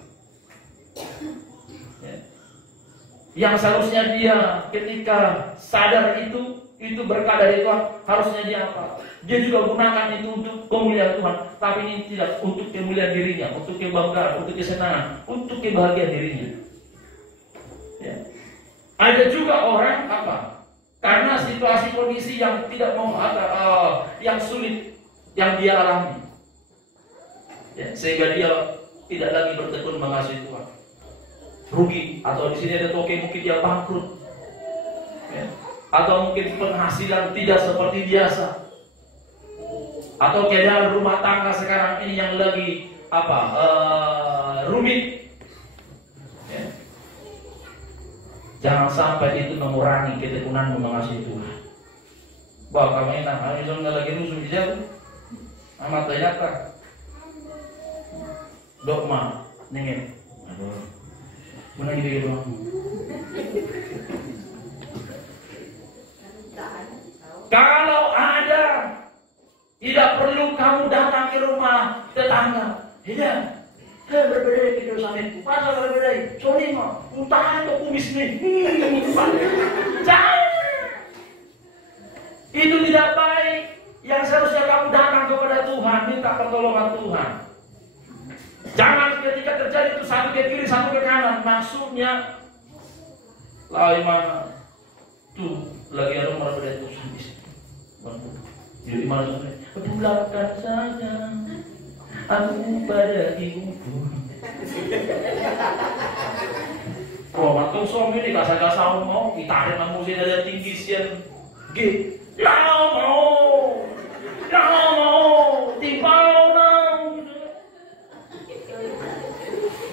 Yang seharusnya dia ketika sadar itu berkah dari Tuhan, harusnya dia apa? Dia juga gunakan itu untuk kemuliaan Tuhan, tapi ini tidak untuk kemuliaan dirinya, untuk kebanggaan, untuk kesenangan, untuk kebahagiaan dirinya. Ya. Ada juga orang apa? Karena situasi kondisi yang tidak mau yang sulit yang dia alami, ya, sehingga dia tidak lagi bertekun mengasihi Tuhan. Rugi, atau di sini ada toke mungkin dia bangkrut, ya. Atau mungkin penghasilan tidak seperti biasa, atau keadaan rumah tangga sekarang ini yang lagi rumit, ya. Jangan sampai itu mengurangi ketekunanmu mengasihi Tuhan. Bahwa kamu enak, kamu jangan lagi rusuh di jauh, amat banyak kan? Dogma, nengin. Mana gitu doang. Kalau ada, tidak perlu kamu datang ke rumah tetangga. Tidak. Berbeda gitu samitku. Pasal berbeda. Sorry mah, untahan tuh kumis nih. Jangan. Itu tidak baik. Yang seharusnya kamu datang kepada Tuhan, minta pertolongan Tuhan. Jangan ketika terjadi itu satu ke kiri, satu ke kanan. Maksudnya lagi mana? Tuh, lagi ada orang berbeda itu sendiri. Jadi mana sampai? Pulangkan saja aku pada ibuku. Oh, matung suami ini kasar-kasar mau ditarik nang musim ada tinggi sian. G. Mau. Timbau nang.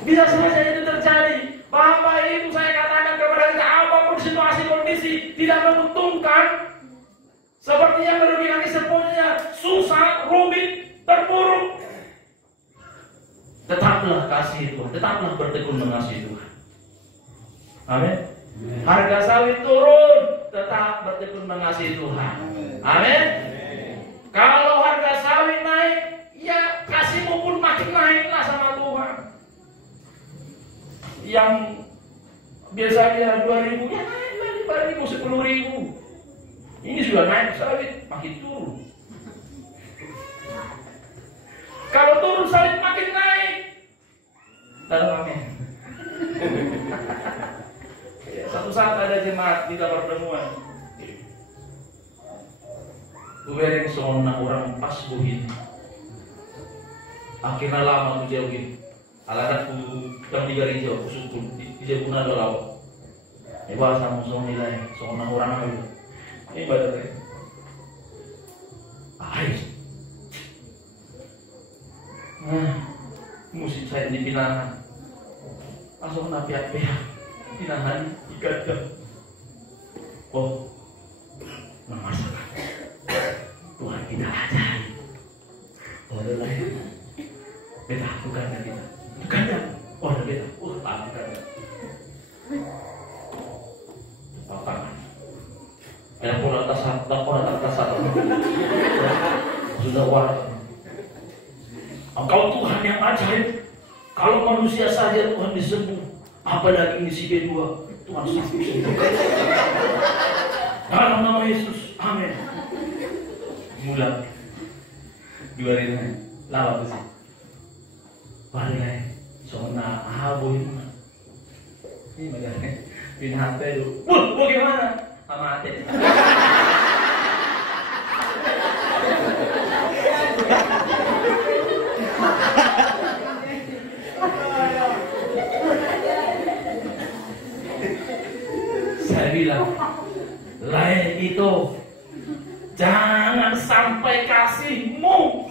Bisa saja itu terjadi. Bapak Ibu, saya katakan kepada kita, apapun situasi kondisi tidak menguntungkan, seperti yang merugikan semuanya, susah, rumit, terpuruk, tetaplah kasih Tuhan, tetaplah bertekun mengasihi Tuhan. Amin. Harga sawit turun, tetap bertekun mengasihi Tuhan. Amin. Kalau harga sawit naik, ya kasihmu pun makin naiklah sama Tuhan. Yang biasanya 2.000, ya naik 5.000, 10.000. Ini sudah naik sawit, makin turun. Kalau turun sawit makin naik. Amin. Satu saat ada jemaat kita pertemuan. Uwering sona orang pas buhin. Akhirnya lama jauhin. Alasan jam 3 jauh kusukun di jauh ada lawa. Bahasa musuh nilai sona orang itu. Ini badannya. Ais. Musim saya di Pinangan. Langsung napiak-piak. Pinangan ikan. Oh, memasakan. Tuhan kita ajari. Oh, ada lain. Beta, bukan kita. Bukan ya? Oh, ada beta. Bukan. Apa? Yang pun atas satu. Sudah war. ajaib. Kalau manusia saja Tuhan disembuh, apalagi ini si B2, Tuhan sanggup sembuh. Dalam nama Yesus, amin. Mulai 2 hari lawan sih. Balik, soalnya boy mana? Ini mana? Pindah itu. Bagaimana? Amate. Saya bilang, lain itu jangan sampai kasihmu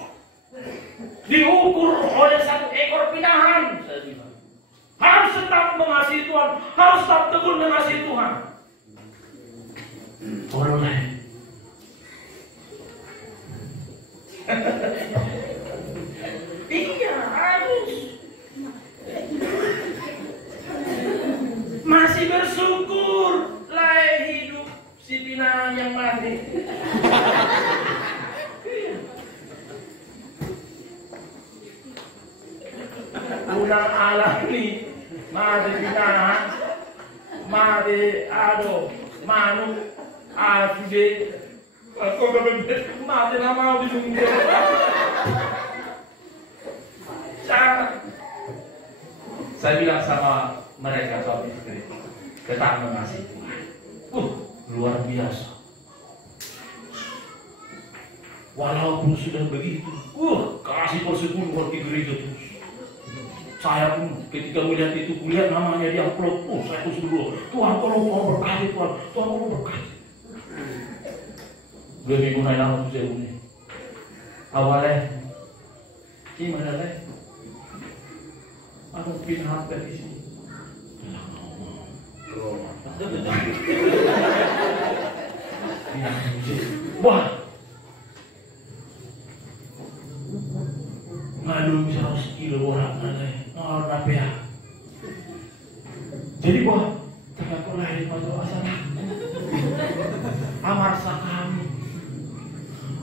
diukur oleh satu ekor pinahan. Saya bilang, harus tetap mengasihi Tuhan, harus tetap tekun mengasihi Tuhan. Orang lain. Iya, harus. Masih bersyukur lain hidup si pinahan yang mati. Unang alami mati pinahan, mati manuk, asude, aku mati nama di dunia. Saya bilang sama mereka suami istri, tetap mengasihi Tuhan. Luar biasa. Walaupun sudah begitu, kasih bersyukur buat di gereja terus. Saya pun ketika melihat itu, kulihat namanya di amplop, saya pun dulu, Tuhan tolong berkati, Tuhan tolong berkati. 2 minggu naik lama saya punya. Awalnya, gimana deh? Aku pindah ke di sini. Wah, ngadu bisa 100 kilo orang ya. Jadi wah, ternyata lahir masuk asal. Amarsa kami.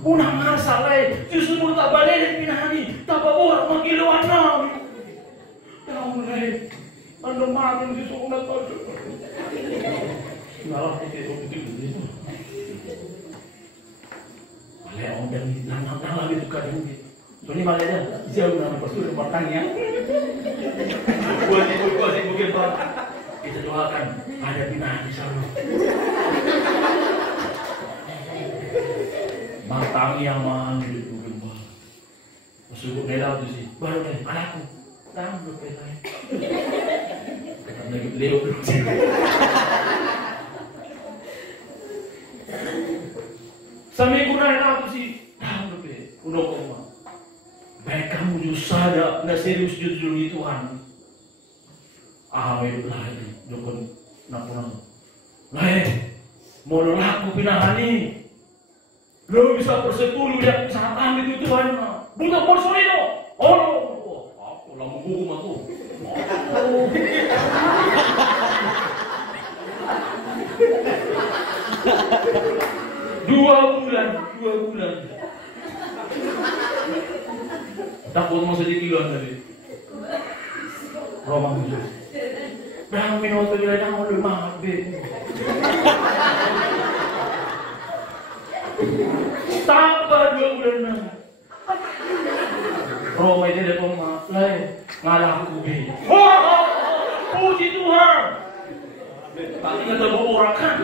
Unang marsa lain, justru tak balik pinahani, tak bawa magiluan nami. Ya mulai, anda makan di sana tak. Malah itu betul. Oleh orang di tanah lagi tukar ini. Soalnya malahnya jauh nama pastor bertanya. Buat mungkin Pak. Kita doakan ada pinahan di sana. Matang yang mahal itu gempa. Masuk ke dalam tu sih. Baru deh, anakku. Tahu berapa lain. Kata lagi beliau belum. Sampai kurang apa sih? Tahu berapa? Udah koma. Baik kamu juga ada, nggak serius jujur di Tuhan. Itu lagi, jangan nak. Lain, mau laku pinahani. Lo bisa bersepuluh lihat kesehatan itu Tuhan. Bukan porsolino. Aku lah menghukum aku. 2 bulan. Takut mau sedikit kiloan tadi. Romang itu. Dah minum tu dia dah mulai mati. Tambah 2 bulan. Roma itu dia Roma. Lain ngalah aku be. Puji Tuhan. Tapi kata orang kan.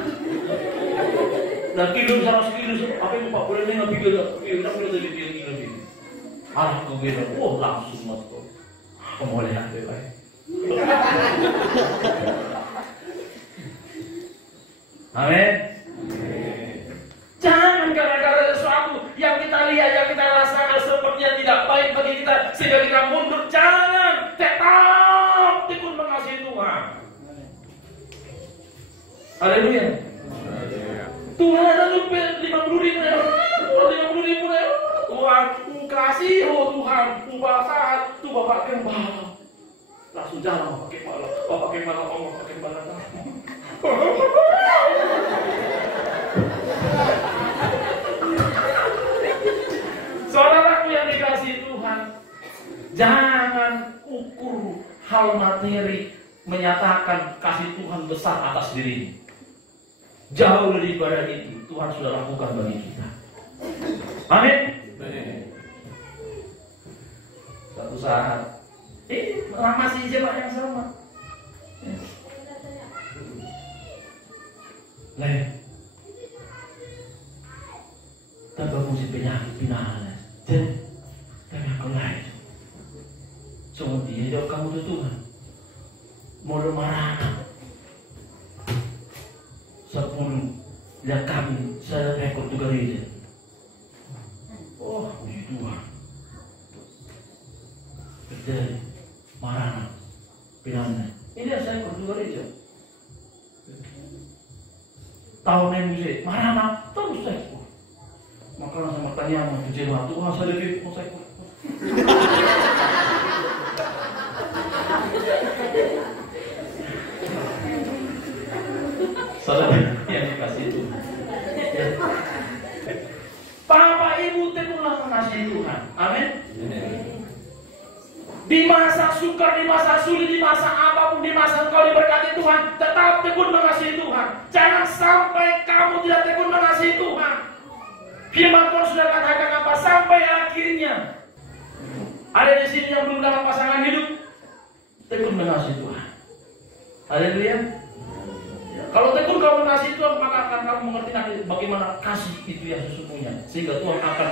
Dan kilo 100 kilo, apa yang 4 bulan ni nak pikir tak? Tak boleh jadi kilo ni. Aku bilang, langsung masuk. Boleh ada baik. Amin. Jangan gara-gara sesuatu yang kita lihat, yang kita rasakan sepertinya tidak baik bagi kita, sehingga kita mundur. Jangan, tetap tekun mengasihi Tuhan. Haleluya. Tuhan ada lebih 50.000 Tuhan, ku kasih Tuhan, ku basahan, tu Bapak Gembala. Langsung jalan Bapak Gembala, Bapak Gembala. Saudaraku yang dikasihi Tuhan, jangan hal materi menyatakan kasih Tuhan besar atas diri. Jauh daripada itu Tuhan sudah lakukan bagi kita. Amin. Suatu saat masih jemaat yang sama. Tanpa musik penyakit pinahnya. Tapi aku lain. Soal dia jauh kamu tuh Tuhan. Mau marah. 10 lihat kami saya rekod juga gereja. Oh, puji Tuhan. Betul. Marah. Pinahnya. Ini saya rekod juga gereja. Tahun yang musik marah terus saya. Maka langsung bertanya sama jemaat, Tuhan saya lebih mau saya. Saudara yang dikasih itu. Bapak Ibu teguhlah mengasihi Tuhan. Amin. Di masa sukar, di masa sulit, di masa apapun, di masa engkau diberkati Tuhan, tetap tekun mengasihi Tuhan. Jangan sampai kamu tidak tekun mengasihi Tuhan. Firman Tuhan sudah katakan apa? Sampai akhirnya. Ada di sini yang belum dapat pasangan hidup, tekun mengasihi Tuhan. Haleluya. Ya, kalau tekun kamu mengasihi Tuhan, maka akan kamu mengerti nanti bagaimana kasih itu yang sesungguhnya. Sehingga Tuhan akan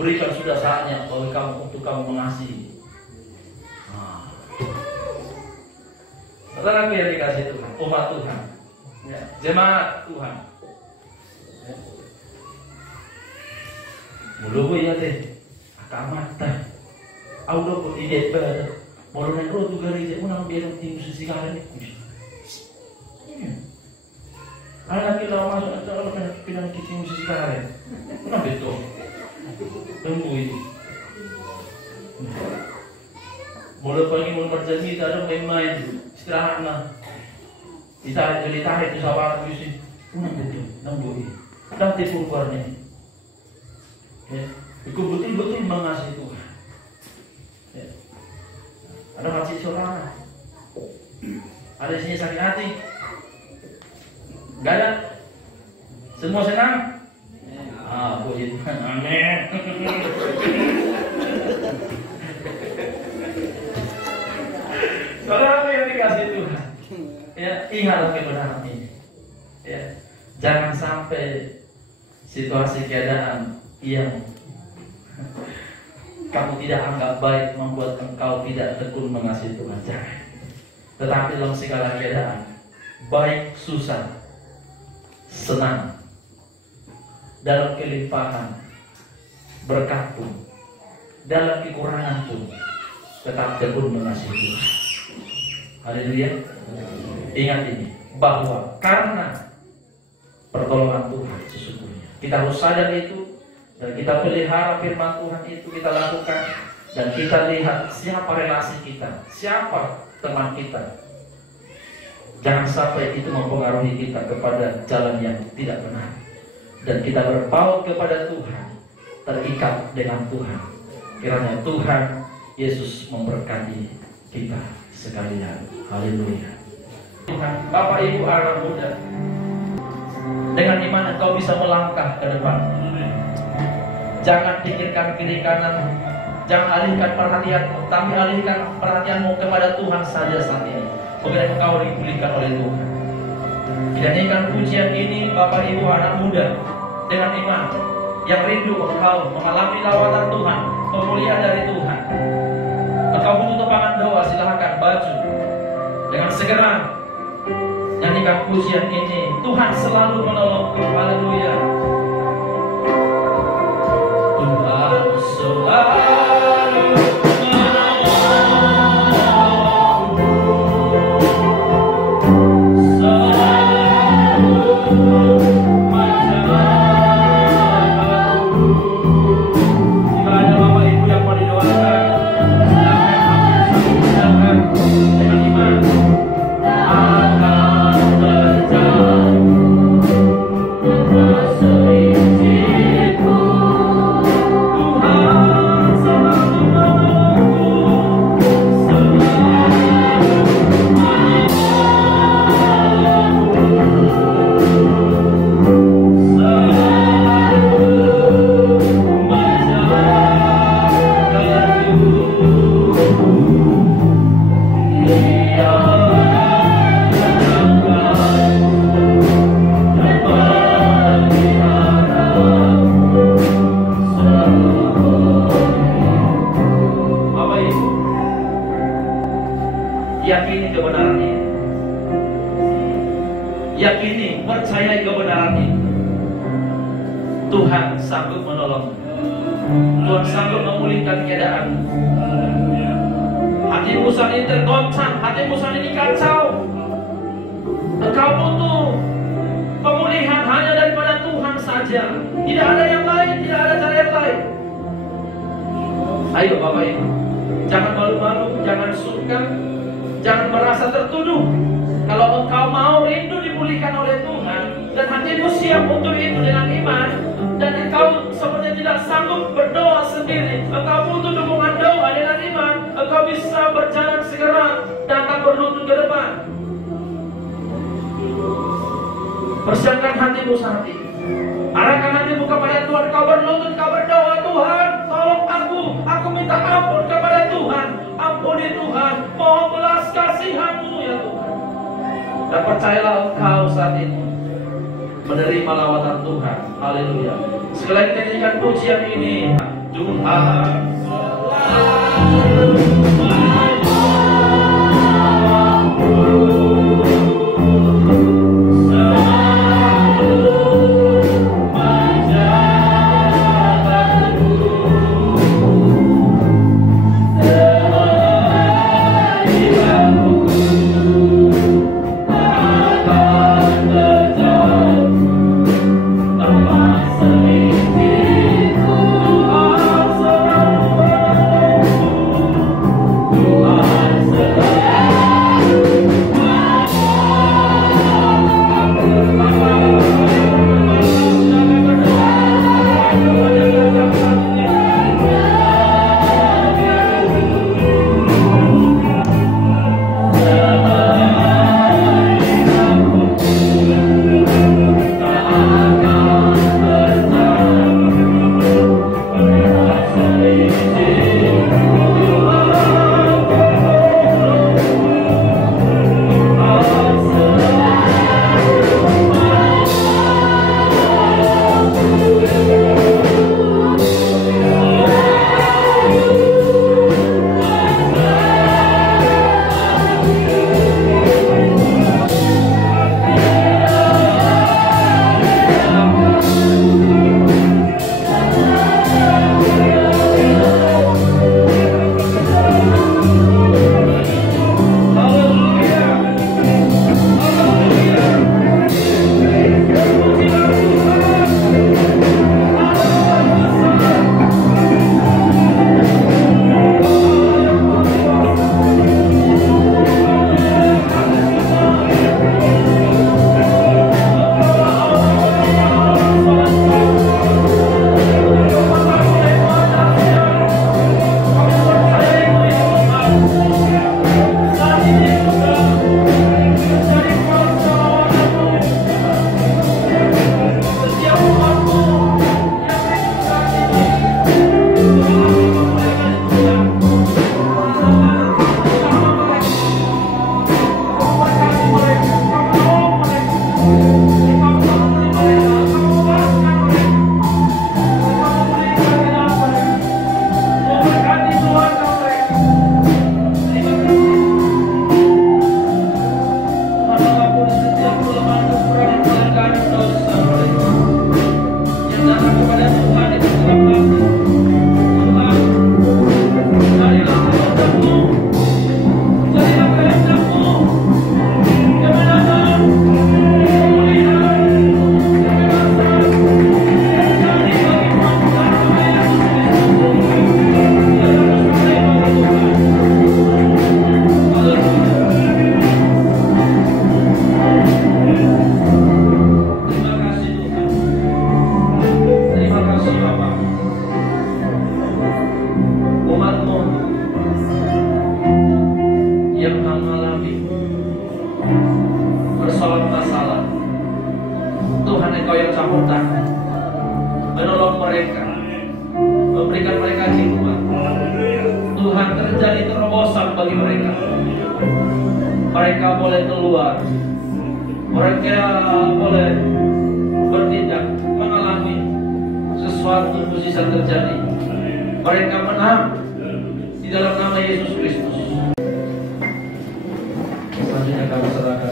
berikan sudah saatnya bagi kamu untuk kamu mengasihi. Saudara yang dikasih Tuhan, umat Tuhan, ya, jemaat Tuhan. Ya. Mulu ya teh, akamata. Audo ko ide pada, mulu neng rotu gereja, unang dia tim musisi kalian ini. Anak kita masuk atau kalau pinang kita musisi kalian, unang betul. Tunggu itu. Mulu pagi mulu berjanji tak ada main-main. Istirahat lah. Ditarik ke sawah musik. Unang betul, nambui. Dan tipu keluarnya. Ya, itu betul-betul mengasihi Tuhan. Ya. Ada masih saudara. Ada isinya sakit hati. Enggak ada. Semua senang. Puji Tuhan. Amin. Saudara yang dikasih Tuhan, ya ingatlah kebenaran ini. Ya, jangan sampai situasi keadaan yang kamu tidak anggap baik membuat engkau tidak tekun mengasihi Tuhan. Jangan. Tetapi dalam segala keadaan, baik susah, senang, dalam kelimpahan, berkat pun, dalam kekurangan pun, tetap tekun mengasihi Tuhan. Haleluya. Ingat ini, bahwa karena pertolongan Tuhan sesungguhnya, kita harus sadar itu. Dan kita pelihara firman Tuhan itu kita lakukan. Dan kita lihat siapa relasi kita, siapa teman kita. Jangan sampai itu mempengaruhi kita kepada jalan yang tidak benar. Dan kita berpaut kepada Tuhan, terikat dengan Tuhan. Kiranya Tuhan Yesus memberkati kita sekalian. Haleluya. Tuhan, Bapak Ibu anak muda, dengan iman engkau bisa melangkah ke depan. Jangan pikirkan kiri kanan, jangan alihkan perhatianmu, tapi alihkan perhatianmu kepada Tuhan saja saat ini. Bagaimana engkau dipulihkan oleh Tuhan. Kita nyanyikan pujian ini Bapak Ibu anak muda dengan iman yang rindu engkau mengalami lawatan Tuhan, pemulihan dari Tuhan. Engkau butuh tepangan doa, silahkan baju dengan segera nyanyikan pujian ini. Tuhan selalu menolongku. Haleluya. Tuhan selalu menolongku, selalu menjagaku. Jika ada Bapak Ibu yang mau didoakan, silakan dengan iman akan terjadi. Tuhan sanggup menolong. Tuhan sanggup memulihkan keadaan. Hatimu saat ini tergoncang, hatimu saat ini kacau. Engkau butuh pemulihan hanya daripada Tuhan saja. Tidak ada yang lain, tidak ada cara yang lain. Ayo Bapak Ibu, jangan malu-malu, jangan sungkan, jangan merasa tertuduh. Kalau engkau mau rindu dipulihkan oleh Tuhan dan hatimu siap untuk itu dengan iman, dan engkau sepertinya tidak sanggup berdoa sendiri, engkau butuh dukungan doa dengan iman, engkau bisa berjalan segera datang berlutut ke depan. Persiapkan hatimu saat ini. Arahkan hatimu kepada Tuhan, kau berlutut, kau berdoa, Tuhan tolong aku minta ampun kepada Tuhan. Ampuni Tuhan, mohon belas kasihan-Mu ya Tuhan. Dan percayalah engkau saat ini menerima lawatan Tuhan. Haleluya. Sekali lagi nyanyikan pujian ini. Tuhan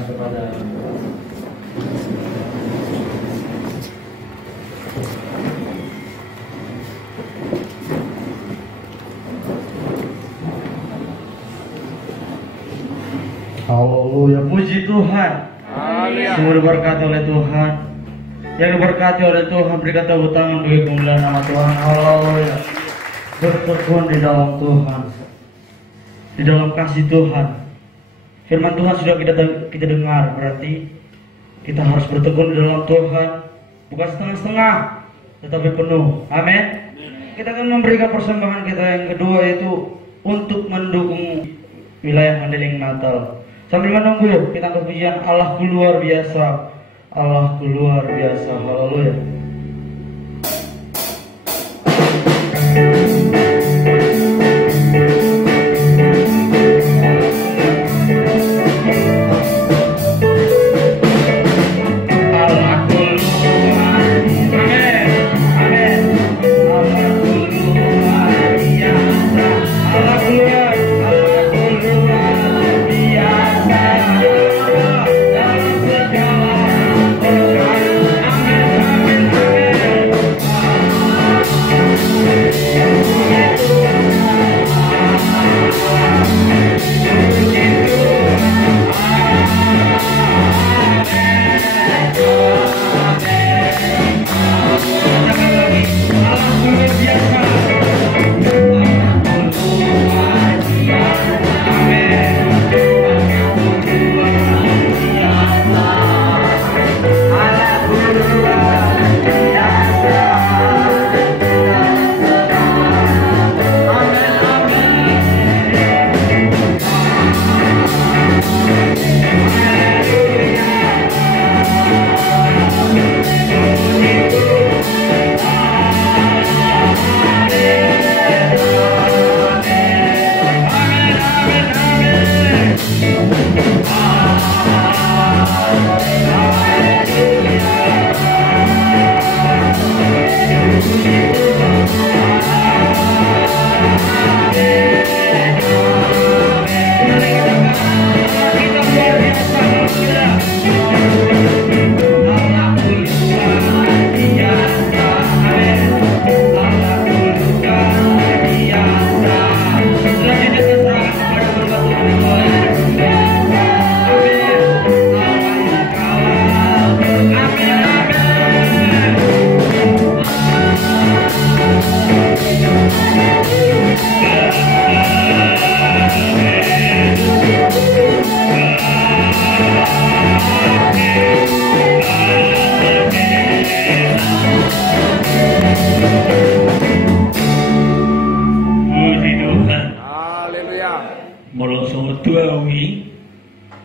kepada Haleluya, puji Tuhan. Sumber berkat oleh Tuhan. Yang diberkati oleh Tuhan, berikan tepuk tangan bagi kemuliaan nama Tuhan. Haleluya. Bertekun di dalam Tuhan, di dalam kasih Tuhan. Firman Tuhan sudah kita dengar, berarti kita harus bertekun di dalam Tuhan, bukan setengah-setengah, tetapi penuh. Amin. Kita akan memberikan persembahan kita yang kedua, yaitu untuk mendukung wilayah Mandeling Natal. Sambil menunggu, kita angkat pujian Allahku luar biasa, Allahku luar biasa. Haleluya.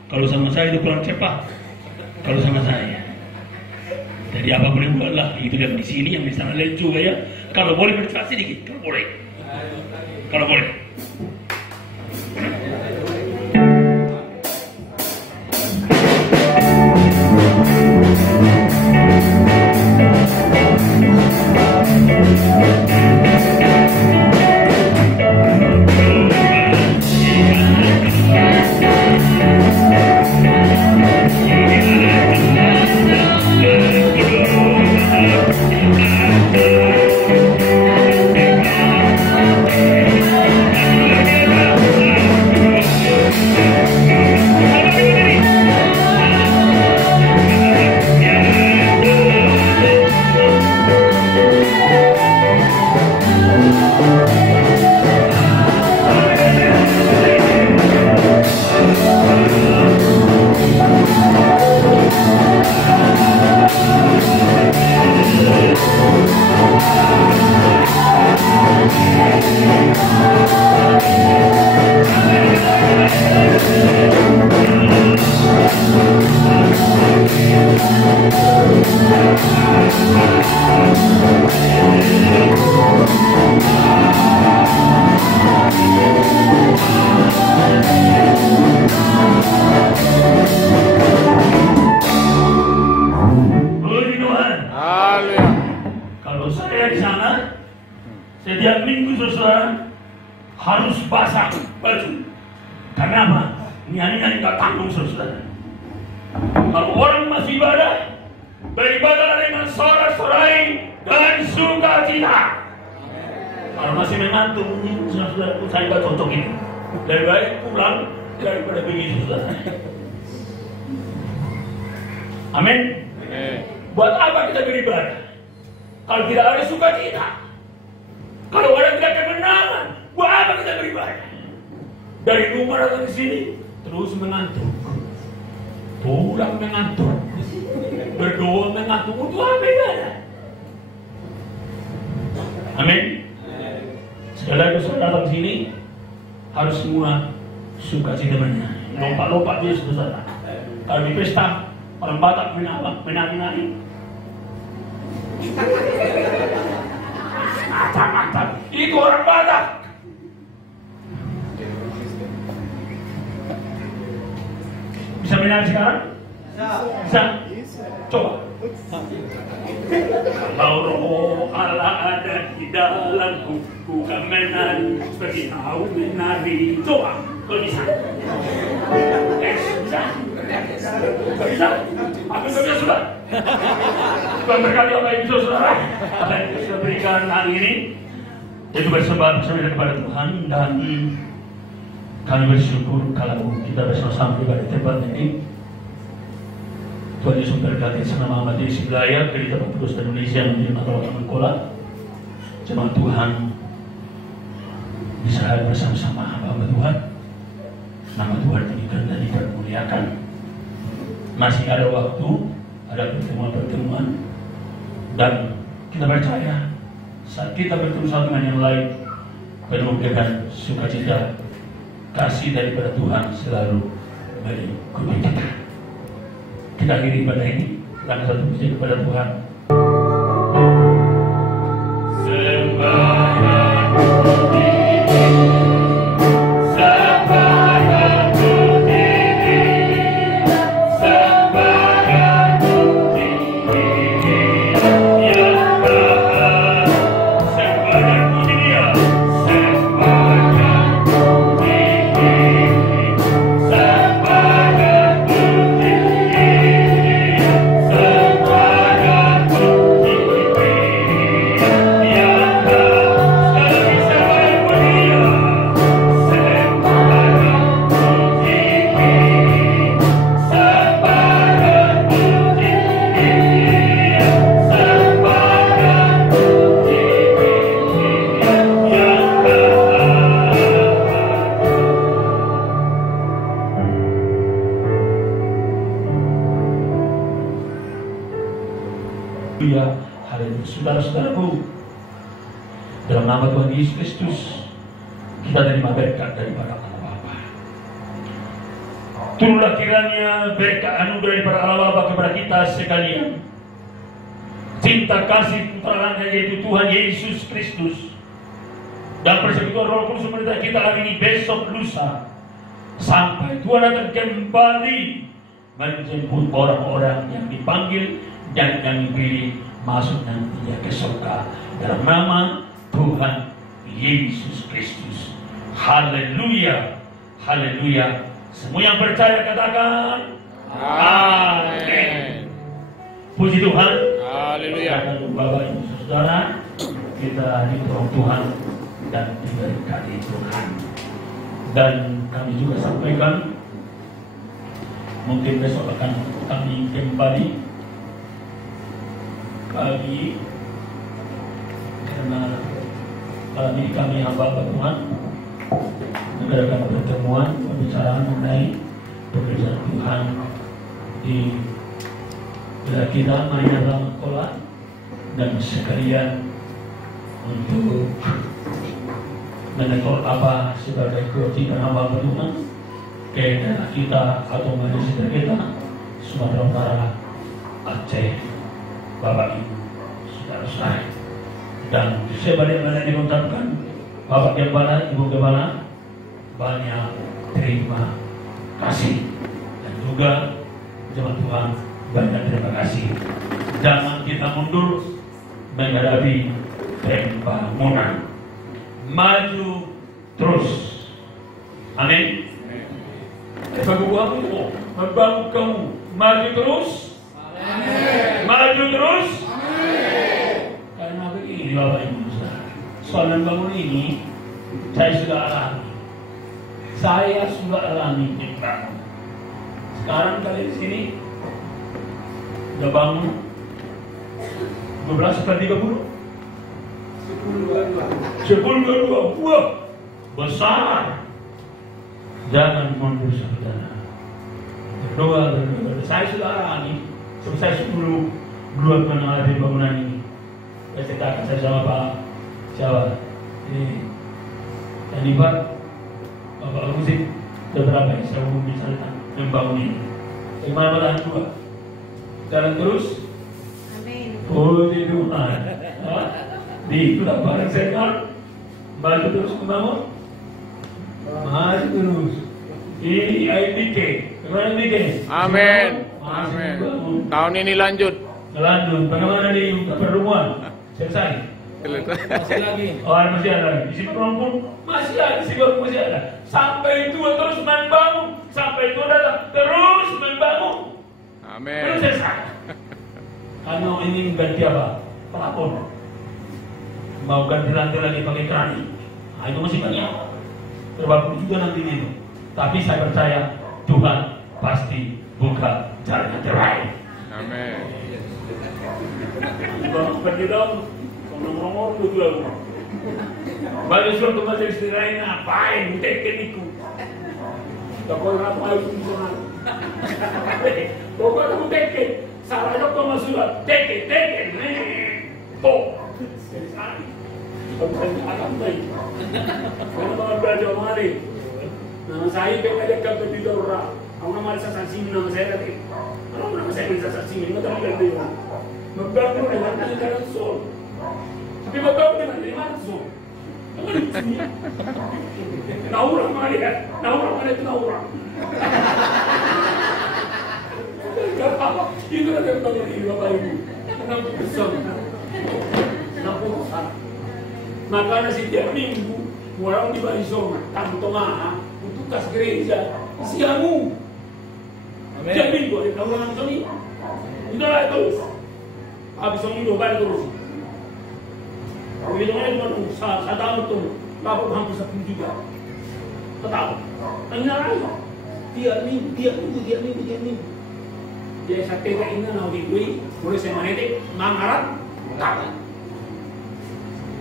Kalau sama saya itu kurang cepat. Kalau sama saya. Jadi apa boleh buatlah. Itu yang di sini, yang di sana lain juga ya. Kalau boleh bercerita sedikit, kalau boleh. Kalau boleh. Setiap minggu saudara harus basah baju. Karena apa? Nyanyi-nyanyi tak tanggung saudara. Kalau orang masih ibadah, beribadah dengan sorak-sorai dan sukacita. Kalau masih mengantuk, saudara, saya nggak cocok ini. Lebih baik pulang daripada begitu, saudara. Amin. Buat apa kita beribadah? Kalau tidak ada sukacita, kalau ada tidak kemenangan, buat apa kita beribadah? Dari rumah datang ke sini terus mengantuk, pulang mengantuk, berdoa mengantuk, untuk apa ibadah? Amin. Sekali lagi saudara datang ke sini harus semua sukacita menang. Lompat-lompat dia saudara. Kalau di pesta orang Batak menari-nari. Acak-acak, itu orang Batak. Bisa menari sekarang? Bisa. Coba. Kalau roh Allah ada di dalamku, ku kan menari seperti kau menari. Coba, kalau bisa. Bisa. Bisa. Aku sudah sudah. Tuhan berkati apa yang bisa saudara. Apa yang kita berikan hari ini itu bersembah kepada Tuhan, dan kami bersyukur kalau kita bersama-sama pada tempat ini. Tuhan Yesus berkati senama amat di wilayah Gereja Baptis Indonesia yang menerima tolong Mengkola. Jemaat Tuhan bisa hadir bersama-sama hamba Tuhan. Nama Tuhan tinggikan dan dipermuliakan. Masih ada waktu, ada pertemuan-pertemuan, dan kita percaya saat kita bertemu satu dengan yang lain penuh dengan sukacita, kasih daripada Tuhan selalu meliputi kita. Kita akhiri ibadah ini dengan satu puji kepada Tuhan. Saudara-saudaraku, dalam nama Tuhan Yesus Kristus, kita terima berkat daripada Allah Bapa. Turunlah kiranya berkat anugerah daripada Allah Bapa kepada kita sekalian. Cinta kasih putranya yaitu Tuhan Yesus Kristus dan persekutuan Roh Kudus menyertai kita hari ini, besok, lusa, sampai Tuhan akan kembali menjemput orang-orang yang dipanggil dan yang dipilih masuk nantinya ke surga dalam nama Tuhan Yesus Kristus. Haleluya, haleluya. Semua yang percaya katakan amin. Puji Tuhan. Haleluya. Bapak Ibu Saudara, kita ditolong Tuhan dan diberkati Tuhan. Dan kami juga sampaikan, mungkin besok akan kami kembali pagi, karena kami hamba Tuhan mengadakan pertemuan pembicaraan mengenai pekerjaan Tuhan di wilayah kita Maria Mengkola, dan sekalian untuk menekor apa sebagai kewajiban hamba Tuhan ke daerah kita atau manusia kita Sumatera Utara, Aceh, Bapak Ibu, saudara-saudara. Dan sebagaimana diucapkan Bapak Gembala, Ibu Gembala, banyak terima kasih, dan juga jemaat Tuhan banyak terima kasih. Jangan kita mundur menghadapi pembangunan, maju terus. Amin. Membangun kamu, maju terus. Amin. Maju terus. Amin. Karena begini Bapak Ibu, soal membangun ini saya sudah alami. Saya sudah alami membangun. Sekarang kalian di sini udah bangun 12:30. 10:22. Wah, besar. Jangan mundur saudara. Berdoa. Saya sudah alami. Selesai 10 bulan mengalami bangunan ini. Saya ceritakan saya sama Pak Jawa. Ini tadi Pak Bapak Musik beberapa yang saya mau misalkan membangun ini. Bagaimana Pak Dua? Jalan terus. Amin. Puji Tuhan. Itulah barang saya kan. Bantu terus membangun. Maju terus. Ini IPK. Bagaimana IPK? Amin. Amin. Tahun ini lanjut. Bagaimana di pertemuan? Selesai. Masih lagi. Oh, masih ada. Di sini pun masih ada. Di sini masih ada. Sampai tua terus membangun. Sampai tua datang terus membangun. Amin. Terus selesai. Kamu ini ganti apa? Pelapor. Mau ganti lantai lagi pakai keramik. Nah, itu masih banyak. Terbaru juga nanti itu. Tapi saya percaya Tuhan pasti buka jalan yang terbaik. Amin. Pergi dong, ngomong-ngomong dulu aku. Bagi suatu majelis lain ngapain? Teken iku. Takut apa itu misalnya? Pokoknya aku teken. Salahnya kau masuk teken. Oh, sekali. Kamu akan baik. Kamu mau belajar mari. Nama saya pengen dekat di Dora. Aku nama saya Sansini nama saya tadi. Kalau nama saya bisa Sansini, nggak tahu lagi. Membangun dengan jalan sol. Tapi membangun dengan jalan sol. Naura mana ya? Naura mana itu Naura? Apa? Itu ada yang tahu di Bapak Ibu. Kenapa besar? Kenapa besar? Makanya setiap minggu orang di Barisoma, Tantongah, untuk kas gereja, siamu. Setiap minggu ada orang sini. Udah terus. Habis itu balik terus. Begitu mana cuma saya tahu betul. Bapak hampir 10 juta. Tahu? Tanya lagi. Tiap minggu. Dia saya tega ini nak dibuat. Boleh saya manetik, mangarat, tak.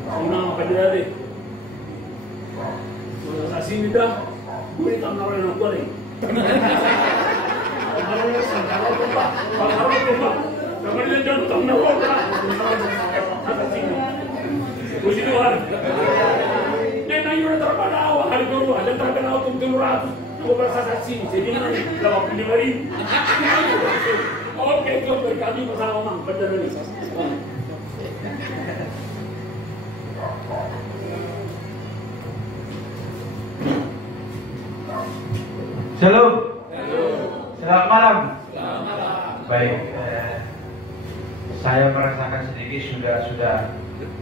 Una apa dia deh? Kalau saya sini dah, boleh tak nawarin aku boleh. Kalau lupa. Kalau dia jangan tak nawarin. Puji Tuhan. Dia nanya terpada awal hari dulu, ada terkena hukum 700. Aku berasa saksi, jadi ini 85.000. Oke, kau berkati bersama Mang, benar ini. Shalom. Selamat malam. Baik, saya merasakan sedikit sudah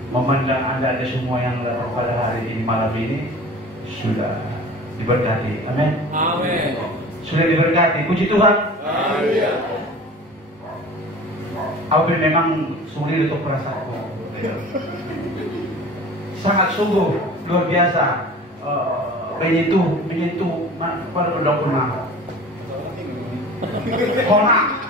memandang Anda semua yang datang pada hari ini malam ini sudah diberkati. Amin. Amin. Sudah diberkati. Puji Tuhan. Amin. Apa memang sulit untuk perasaanku. Sangat sungguh luar biasa. Menyentuh pada pendokuna. Kona.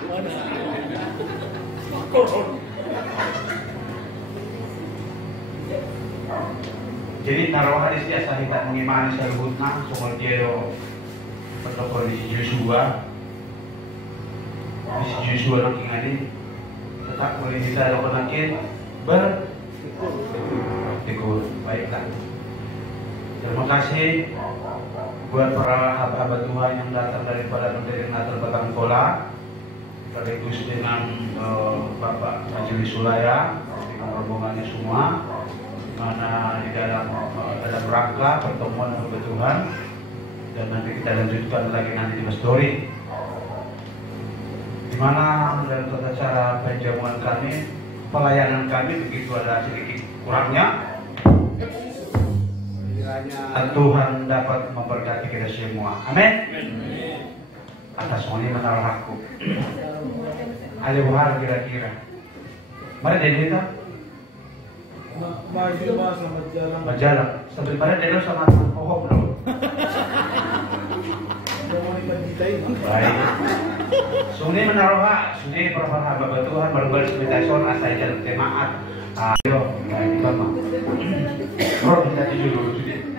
Jadi naruh hadis dia saya tak mengimani sebutna soal dia protokol di Joshua nanti ngadi tetap boleh kita lakukan bertegur baiklah. Terima kasih buat para hamba Tuhan yang datang daripada Menteri Natal Batang Tola, sekaligus dengan Bapak Majelis Sulaya dengan rombongannya semua. Mana di dalam rangka pertemuan hamba Tuhan, dan nanti kita lanjutkan lagi nanti di story di mana dalam tata cara penjamuan kami, pelayanan kami begitu ada sedikit kurangnya. Tuhan dapat memberkati kita semua. Amin. Atas semuanya menaruh aku. Ada buah kira-kira. Mari kita. Mari selamat jalan. Berjalan. Sebenarnya dia sama pohon belum. Baik. Suni menaruh suni perhaba Tuhan berbaris meditation asal jalan jemaat. Ayo, baik Bapak. Bro, kita dulu dulu.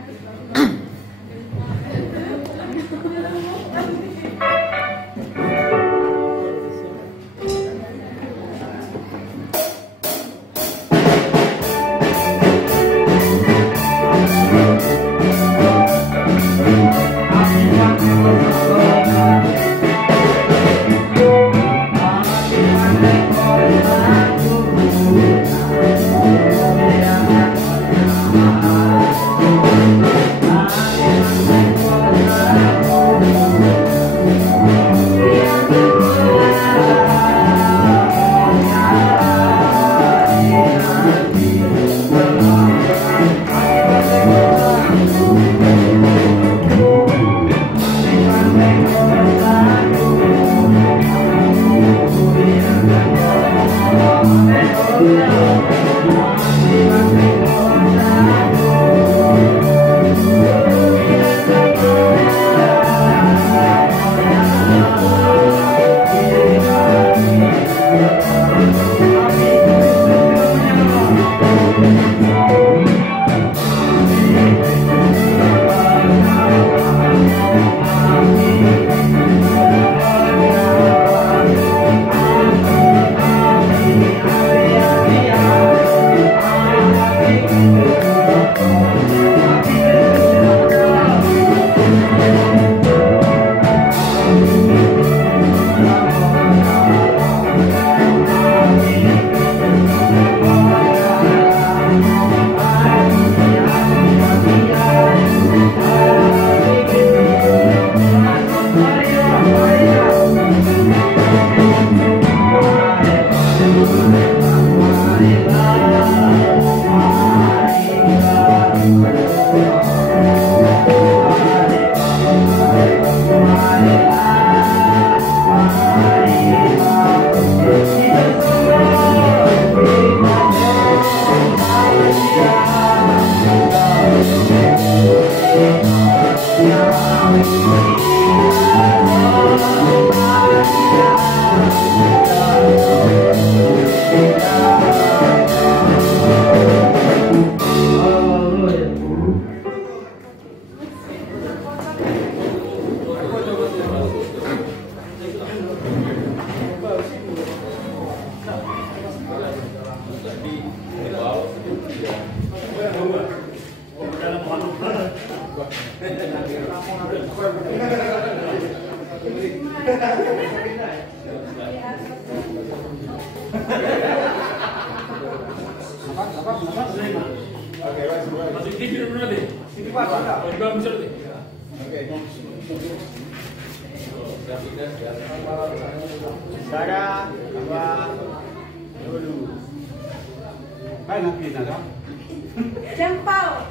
Jempol,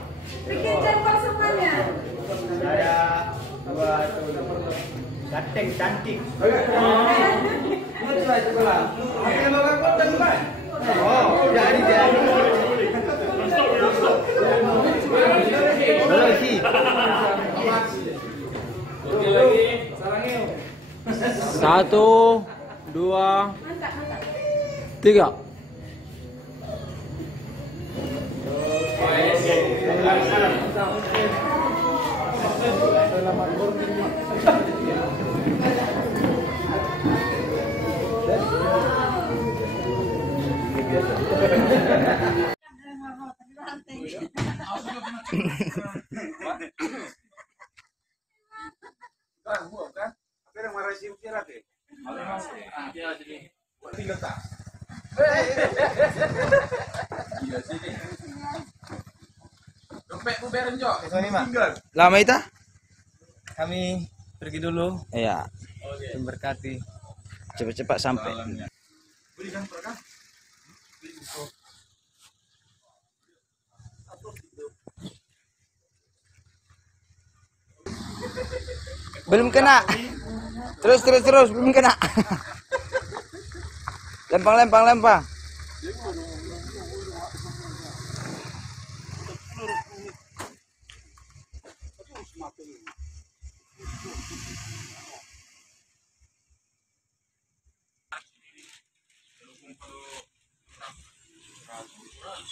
bikin jempol semuanya. Ganteng, cantik. Oh, jadi. Satu, dua, tiga. Lama itu? Kami pergi dulu. Iya. Memberkati. Cepat-cepat sampai. Belum kena. Terus belum kena. Lempang. Oke,